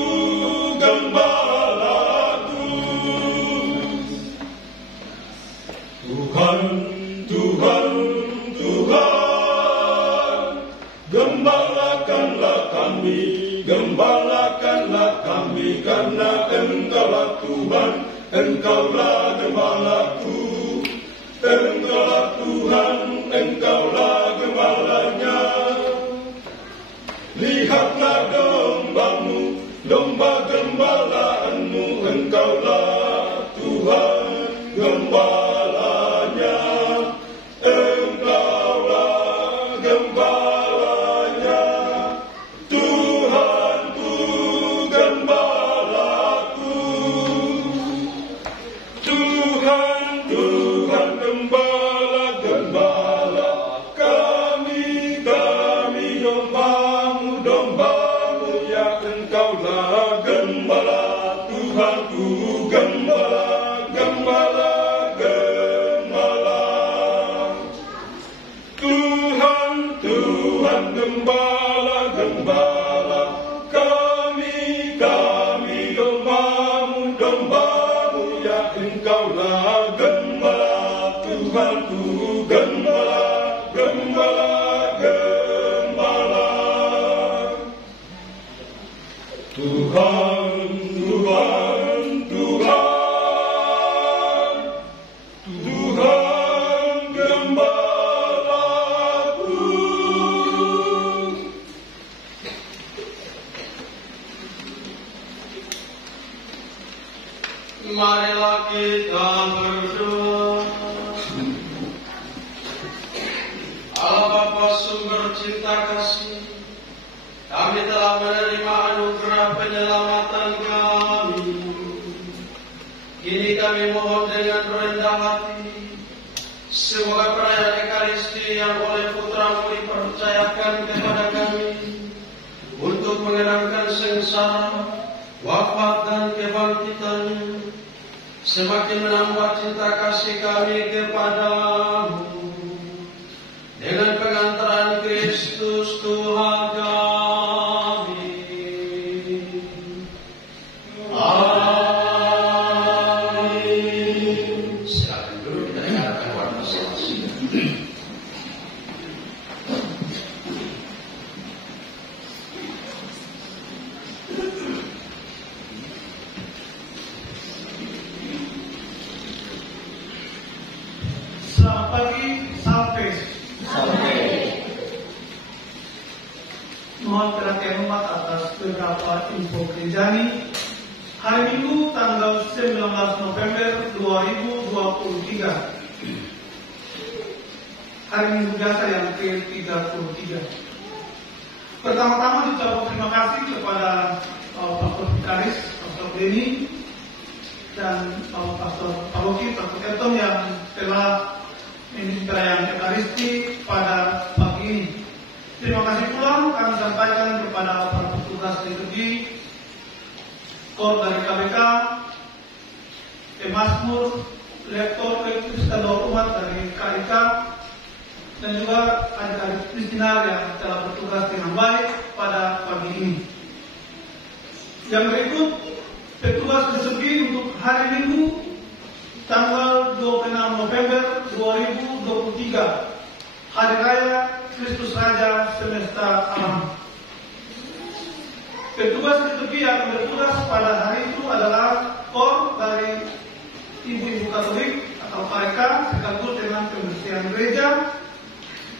gembalaku. Tuhan, Tuhan, Tuhan, gembalakanlah kami, karena Engkaulah Tuhan, Engkaulah gembalaku. Engkaulah Tuhan, Engkaulah gembalanya. Lihatlah dombamu, domba gembalaanmu, Engkaulah Tuhan gembalanya. Engkaulah gembalanya. Tuhanku, gembalaku. Tuhan, Tuhan, gembala, gembala kami, dombamu, dombamu, ya Engkaulah gembala. Tuhanku, gembala, gembala, gembala. Tuhan, Tuhan, gembala, gembala kami, dombamu, dombamu, ya Engkaulah gembala. Tuhanku, gembala, gembala, gembala. Tuhan, Tuhan, Tuhan, Tuhan gembalaku. Marilah kita berdoa. Allah Bapa sumber cinta kasih, kami telah menerima anugerah penyelamatan kami. Kini kami mohon dengan rendah hati, semoga perayaan Ekaristi yang oleh Putra-Mu dipercayakan kepada kami untuk mengenangkan sengsara, wafat dan kebangkitannya, semakin menambah cinta kasih kami kepadamu. Dengan pengantaran Kristus Tuhan kami. Amin. Silakan dulu kita dengarkan waktu selesai. Selamat pagi, sampai. Mohon perhatian umat atas beberapa info gereja ini. Hari Minggu tanggal 19 November 2023. Hari Minggu biasa yang ke-33. Pertama-tama diucapkan terima kasih kepada Pastor Vikaris, Pastor Denny, dan Pastor Paroki, Pastor Etong yang telah memimpin perayaan Ekaristi pada pagi ini. Terima kasih pula kami sampaikan kepada para petugas liturgi, kor dari KBK, Pemasmur, lektor dan umat dari KIK, dan juga adik-adik Kristina yang telah bertugas dengan baik pada pagi ini. Yang berikut petugas liturgi untuk hari Minggu tanggal 26 November 2023, Hari Raya Kristus Raja Semesta Alam. Petugas liturgi yang bertugas pada hari itu adalah kor dari Ibu-Ibu Katolik atau KIK sekaligus dengan pembersihan gereja,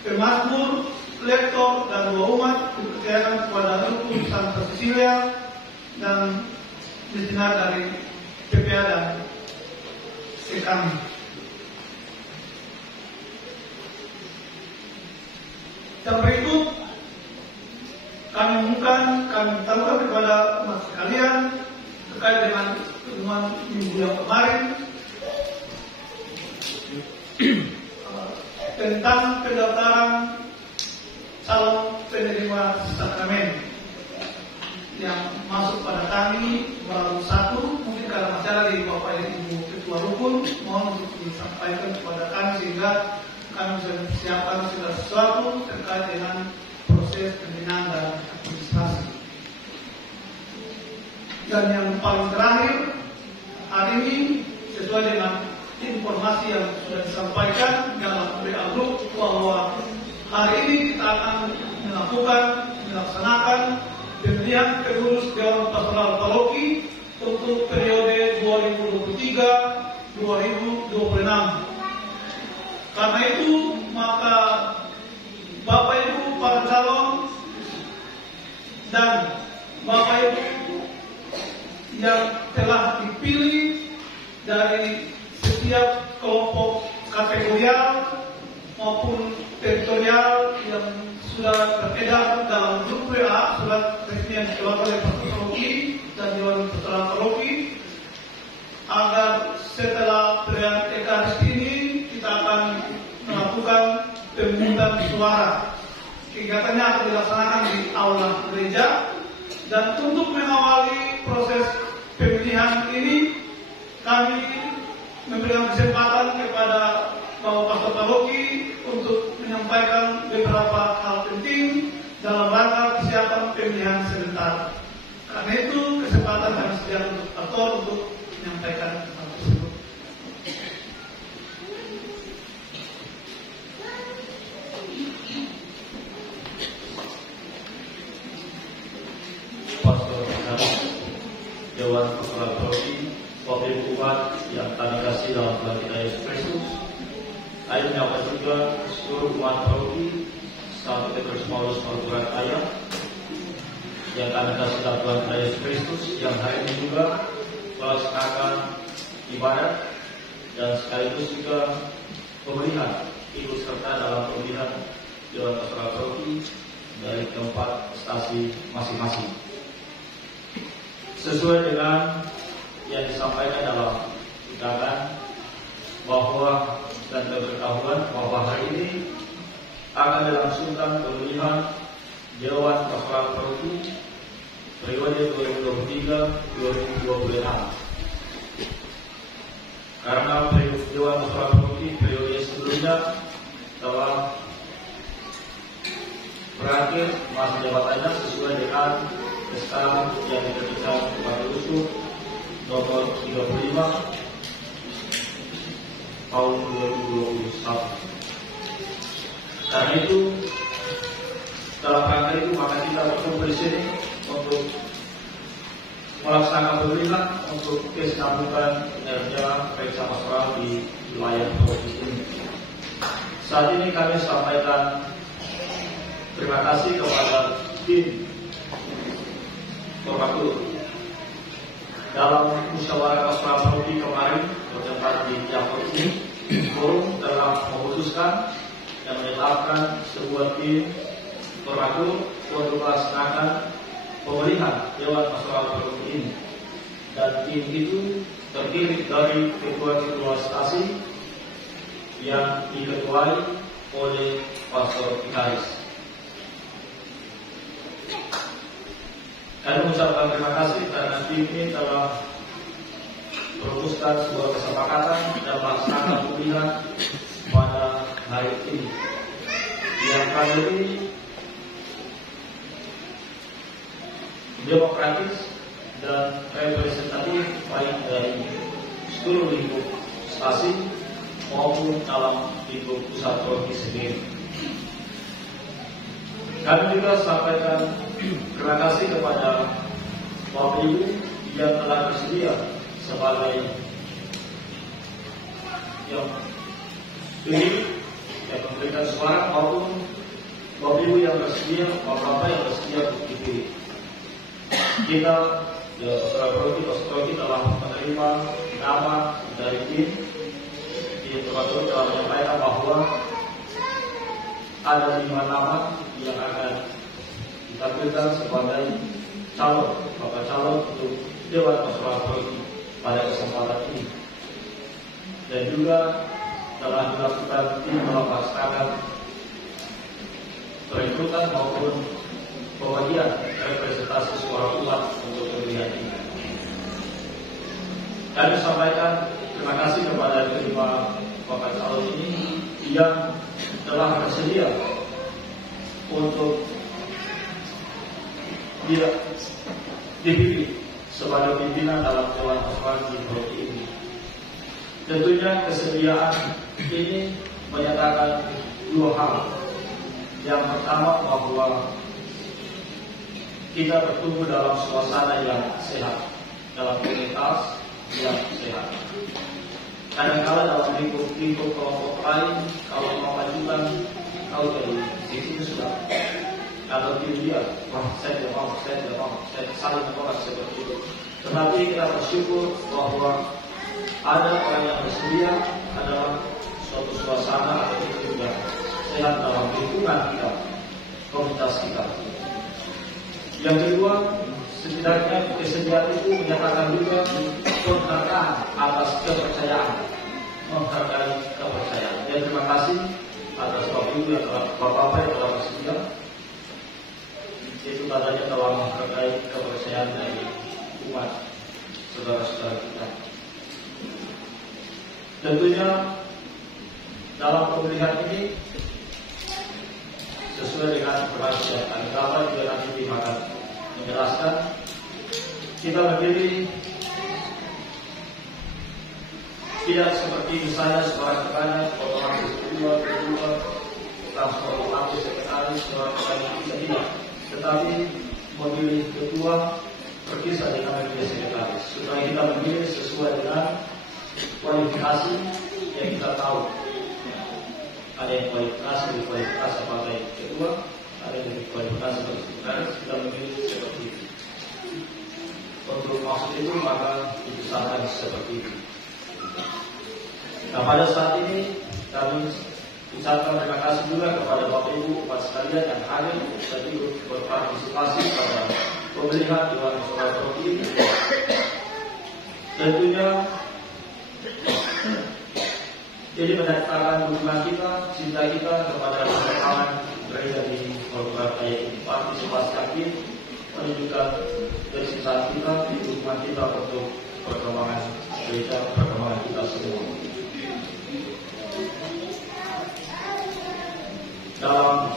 Pemasmur, lektor dan dua umat dipercayakan kepada Rukun Santa Cecilia dan disinar dari PPA dan sekami. yang kemarin tentang pendaftaran calon penerima sakramen yang masuk pada kami baru satu, mungkin karena masalah di Bapak dan Ibu Ketua Rukun, mohon untuk disampaikan kepada kami sehingga kami bisa mempersiapkan segala sesuatu terkait dengan proses pembinaan dan administrasi. Dan yang paling terakhir, hari ini sesuai dengan informasi yang sudah disampaikan dalam WA Group bahwa hari ini kita akan melaksanakan pemilihan pengurus Dewan Pastoral Paroki untuk periode 2023-2026. Karena itu, maka Bapak Ibu para calon dan Bapak Ibu yang telah dipilih dari setiap kelompok kategorial maupun teritorial yang sudah beredar dalam grup WA surat resmi yang dikeluarkan oleh Pastor Paroki dan Dewan Pastoral Paroki, agar setelah perayaan Ekaristi ini kita akan melakukan pemungutan suara. Kegiatannya akan dilaksanakan di aula gereja, dan untuk mengawali proses pemilihan ini kami memberikan kesempatan kepada Bapak Pastor Paroki untuk menyampaikan beberapa hal penting dalam rangka kesiapan pemilihan serentak. Karena itu kesempatan kami sediakan untuk pastor untuk menyampaikan hal tersebut. Pastor Dewan Pastoral Paroki, Bapak Ibu umat yang kami kasih dalam Tuhan kita Yesus Kristus, saya menyapa juga seluruh umat Paroki Santo Petrus Paulus Perguruan Ayah yang kami kasih dalam Tuhan kita Yesus Kristus, yang hari ini juga melaksanakan ibadat dan sekaligus juga pemilihan, ikut serta dalam pemilihan Dewan Pastoral Paroki dari keempat stasi masing-masing. Sesuai dengan yang disampaikan dalam undangan bahwa dan berketahuan bahwa hari ini akan dilangsungkan pemilihan Dewan Pastoral Paroki periode 2023-2026. Karena Dewan Pastoral Paroki periode sebelumnya telah berakhir masa jabatannya sesuai dengan SK yang diterbitkan kepada usul nomor 35 tahun 2021. Karena itu, dalam rangka itu maka kita berkumpul di sini untuk melaksanakan pemilihan untuk kesinambungan kinerja periksa pastoral di wilayah provinsi ini. Saat ini kami sampaikan terima kasih kepada tim Korpatur. Dalam musyawarah pastoral paroki kemarin bertempat di Jakor ini, forum telah memutuskan dan menetapkan sebuah tim Korpatur untuk melaksanakan pemilihan Dewan Pastoral Paroki ini. Dan tim itu terdiri dari ketua-ketua stasi yang diketuai oleh Pastor Vikaris. Kami mengucapkan terima kasih karena tim ini telah merumuskan sebuah kesepakatan dan melaksanakan pemilihan pada hari ini. Yang kali ini demokratis dan representatif baik dari seluruh lingkup stasi maupun dalam lingkup pusat provinsi sendiri. Kami juga sampaikan terima kasih kepada Bapak Ibu yang telah bersedia sebagai yang pilih yang memberikan suara maupun Bapak Ibu yang bersedia, Bapak yang bersedia untuk dipilih. Kita Pastoral Paroki telah menerima nama dari tim di tempat telah menyampaikan bahwa ada 5 nama yang akan ditampilkan sebagai calon, bakal calon untuk Dewan Pastoral Paroki pada kesempatan ini. Dan juga telah dilakukan tim melaksanakan perekrutan maupun pembagian representasi suara umat untuk pemilihan ini. Kami sampaikan terima kasih kepada kelima bakal calon ini yang telah bersedia untuk dipilih sebagai pimpinan dalam Dewan Pahlawan di Provinsi ini. Tentunya kesediaan ini menyatakan dua hal. Yang pertama bahwa kita bertumbuh dalam suasana yang sehat, dalam komunitas yang sehat. Kadang-kala dalam lingkup kelompok lain, kalau mau majukan, kalau jadi di sini sudah atau dia, wah saya tidak mau, saya saling menolak seperti itu. Tetapi kita bersyukur bahwa ada orang yang bersedia adalah suatu suasana atau iklim yang sehat dalam lingkungan kita, komunitas kita. Yang kedua, setidaknya kesediaan itu menyatakan juga penghargaan atas kepercayaan, menghargai kepercayaan. Dan terima kasih atas Bapak Ibu yang telah Bapak yang telah bersedia. Itu tandanya telah menghargai kepercayaan dari umat saudara-saudara kita. Tentunya dalam pemilihan ini sesuai dengan perhatian kami dapat juga nanti akan menjelaskan kita memilih tidak seperti misalnya suara kebanyak otomatis kedua langsung otomatis sekretaris suara kebanyak tidak, tetapi memilih ketua berkisar dengan memilih sekretaris supaya kita memilih sesuai dengan kualifikasi yang kita tahu. Ada yang kualifikasi sebagai ketua, ada yang kualifikasi sebagai sekretaris, kita memilih seperti itu. Untuk maksud itu maka dipisahkan seperti itu. Nah pada saat ini kami ucapkan terima kasih juga kepada Bapak Ibu umat sekalian yang hadir dan ikut berpartisipasi pada pemilihan Dewan Pahlawan Provinsi ini. Tentunya jadi menyatakan dukungan kita, cinta kita kepada pasangan gereja di Golkar Raya ini. Partisipasi aktif menunjukkan kecintaan kita, dukungan kita untuk perkembangan gereja, perkembangan kita semua. Dalam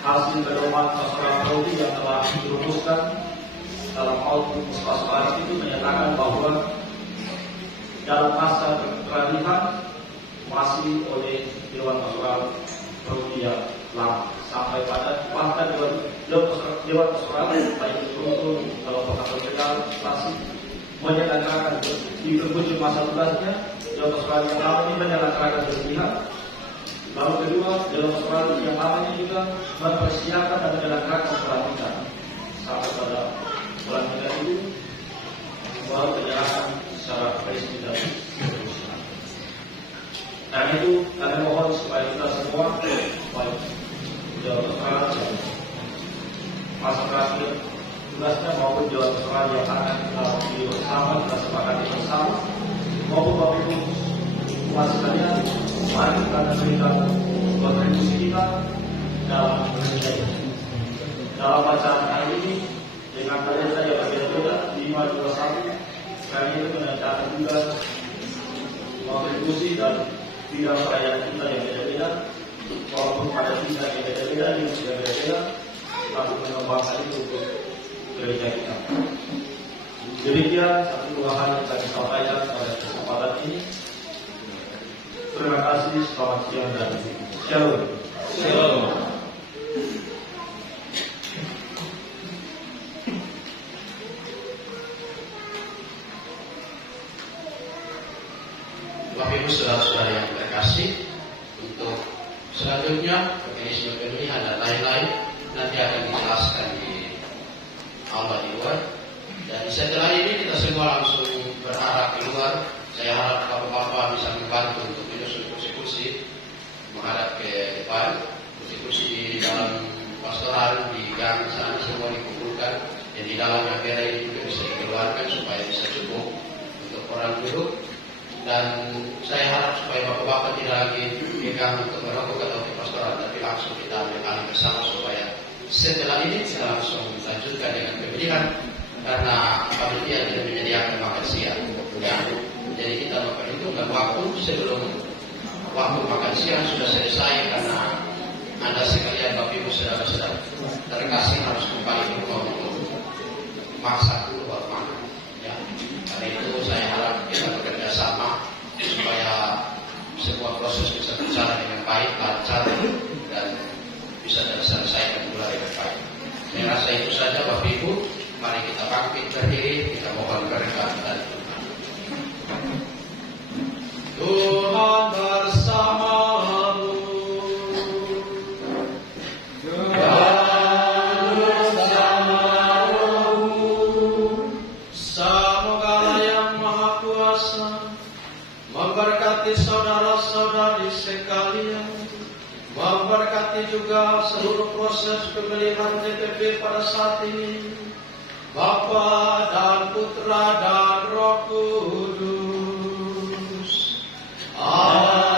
hasil pedoman pastoral teologi yang telah dirumuskan dalam output pastoral itu menyatakan bahwa dalam masa peralihan masih oleh Dewan Pastoral Provinsi yang lama sampai pada bahkan Dewan Pastoral baik itu kalau Pastoral Federal masih menyelenggarakan di berbujuk masa tugasnya. Dewan Pastoral yang lama ini menyelenggarakan berpihak. Lalu kedua, Dewan Pastoral yang lama ini juga mempersiapkan dan menyelenggarakan pelantikan sampai pada pelantikan itu baru penyerahan secara resmi dan seterusnya. Karena itu kami mohon supaya kita semua baik Dewan Pastoral masa terakhir tugasnya maupun Dewan Pastoral yang akan kita pilih bersama, kita sepakati bersama maupun Bapak Ibu umat sekalian, mari kita memberikan kontribusi kita dalam gereja ini. Dalam bacaan hari ini dengan kalender yang berbeda-beda 521 kami itu menyatakan juga kontribusi dan bidang perayaan kita yang beda-beda, walaupun pada tingkat yang beda-beda, yang sudah beda-beda, tapi mengembangkan itu untuk gereja kita. Demikian satu dua hal yang kami sampaikan pada kesempatan ini. Terima kasih, selamat siang dan shalom. Shalom. Bapak Ibu saudara-saudara yang terkasih, untuk selanjutnya mekanisme pemilihan dan lain-lain nanti akan dijelaskan di aula di luar. Dan setelah ini kita semua langsung berharap keluar. Saya harap Bapak-Bapak bisa membantu untuk menyusun kursi-kursi menghadap ke depan. Kursi-kursi di dalam pastoral di gang sana semua dikumpulkan. Dan di dalam yang merah ini juga bisa dikeluarkan supaya bisa cukup lagi pegang untuk merokok atau di pastoral, tapi langsung kita ambil alih bersama supaya setelah ini kita langsung lanjutkan dengan pemilihan, karena panitia tidak menyediakan makan siang. Ya, jadi kita memperhitungkan waktu sebelum waktu makan siang sudah selesai, karena Anda sekalian Bapak Ibu saudara-saudara terkasih harus kembali ke rumah untuk masak dulu buat makan. Ya, karena itu saya harap kita bekerja sama supaya sebuah proses bisa berjalan dengan baik, lancar, dan bisa terselesaikan pula dengan baik. Saya rasa itu saja Bapak Ibu. Mari kita bangkit berdiri, kita mohon berkat dan Tuhan. Tuhan bersamamu. Tuhan bersamamu. Semoga Yang Maha Kuasa memberkati saudara-saudari sekalian, memberkati juga seluruh proses pemilihan DPP pada saat ini, Bapa dan Putra dan Roh Kudus. Amin.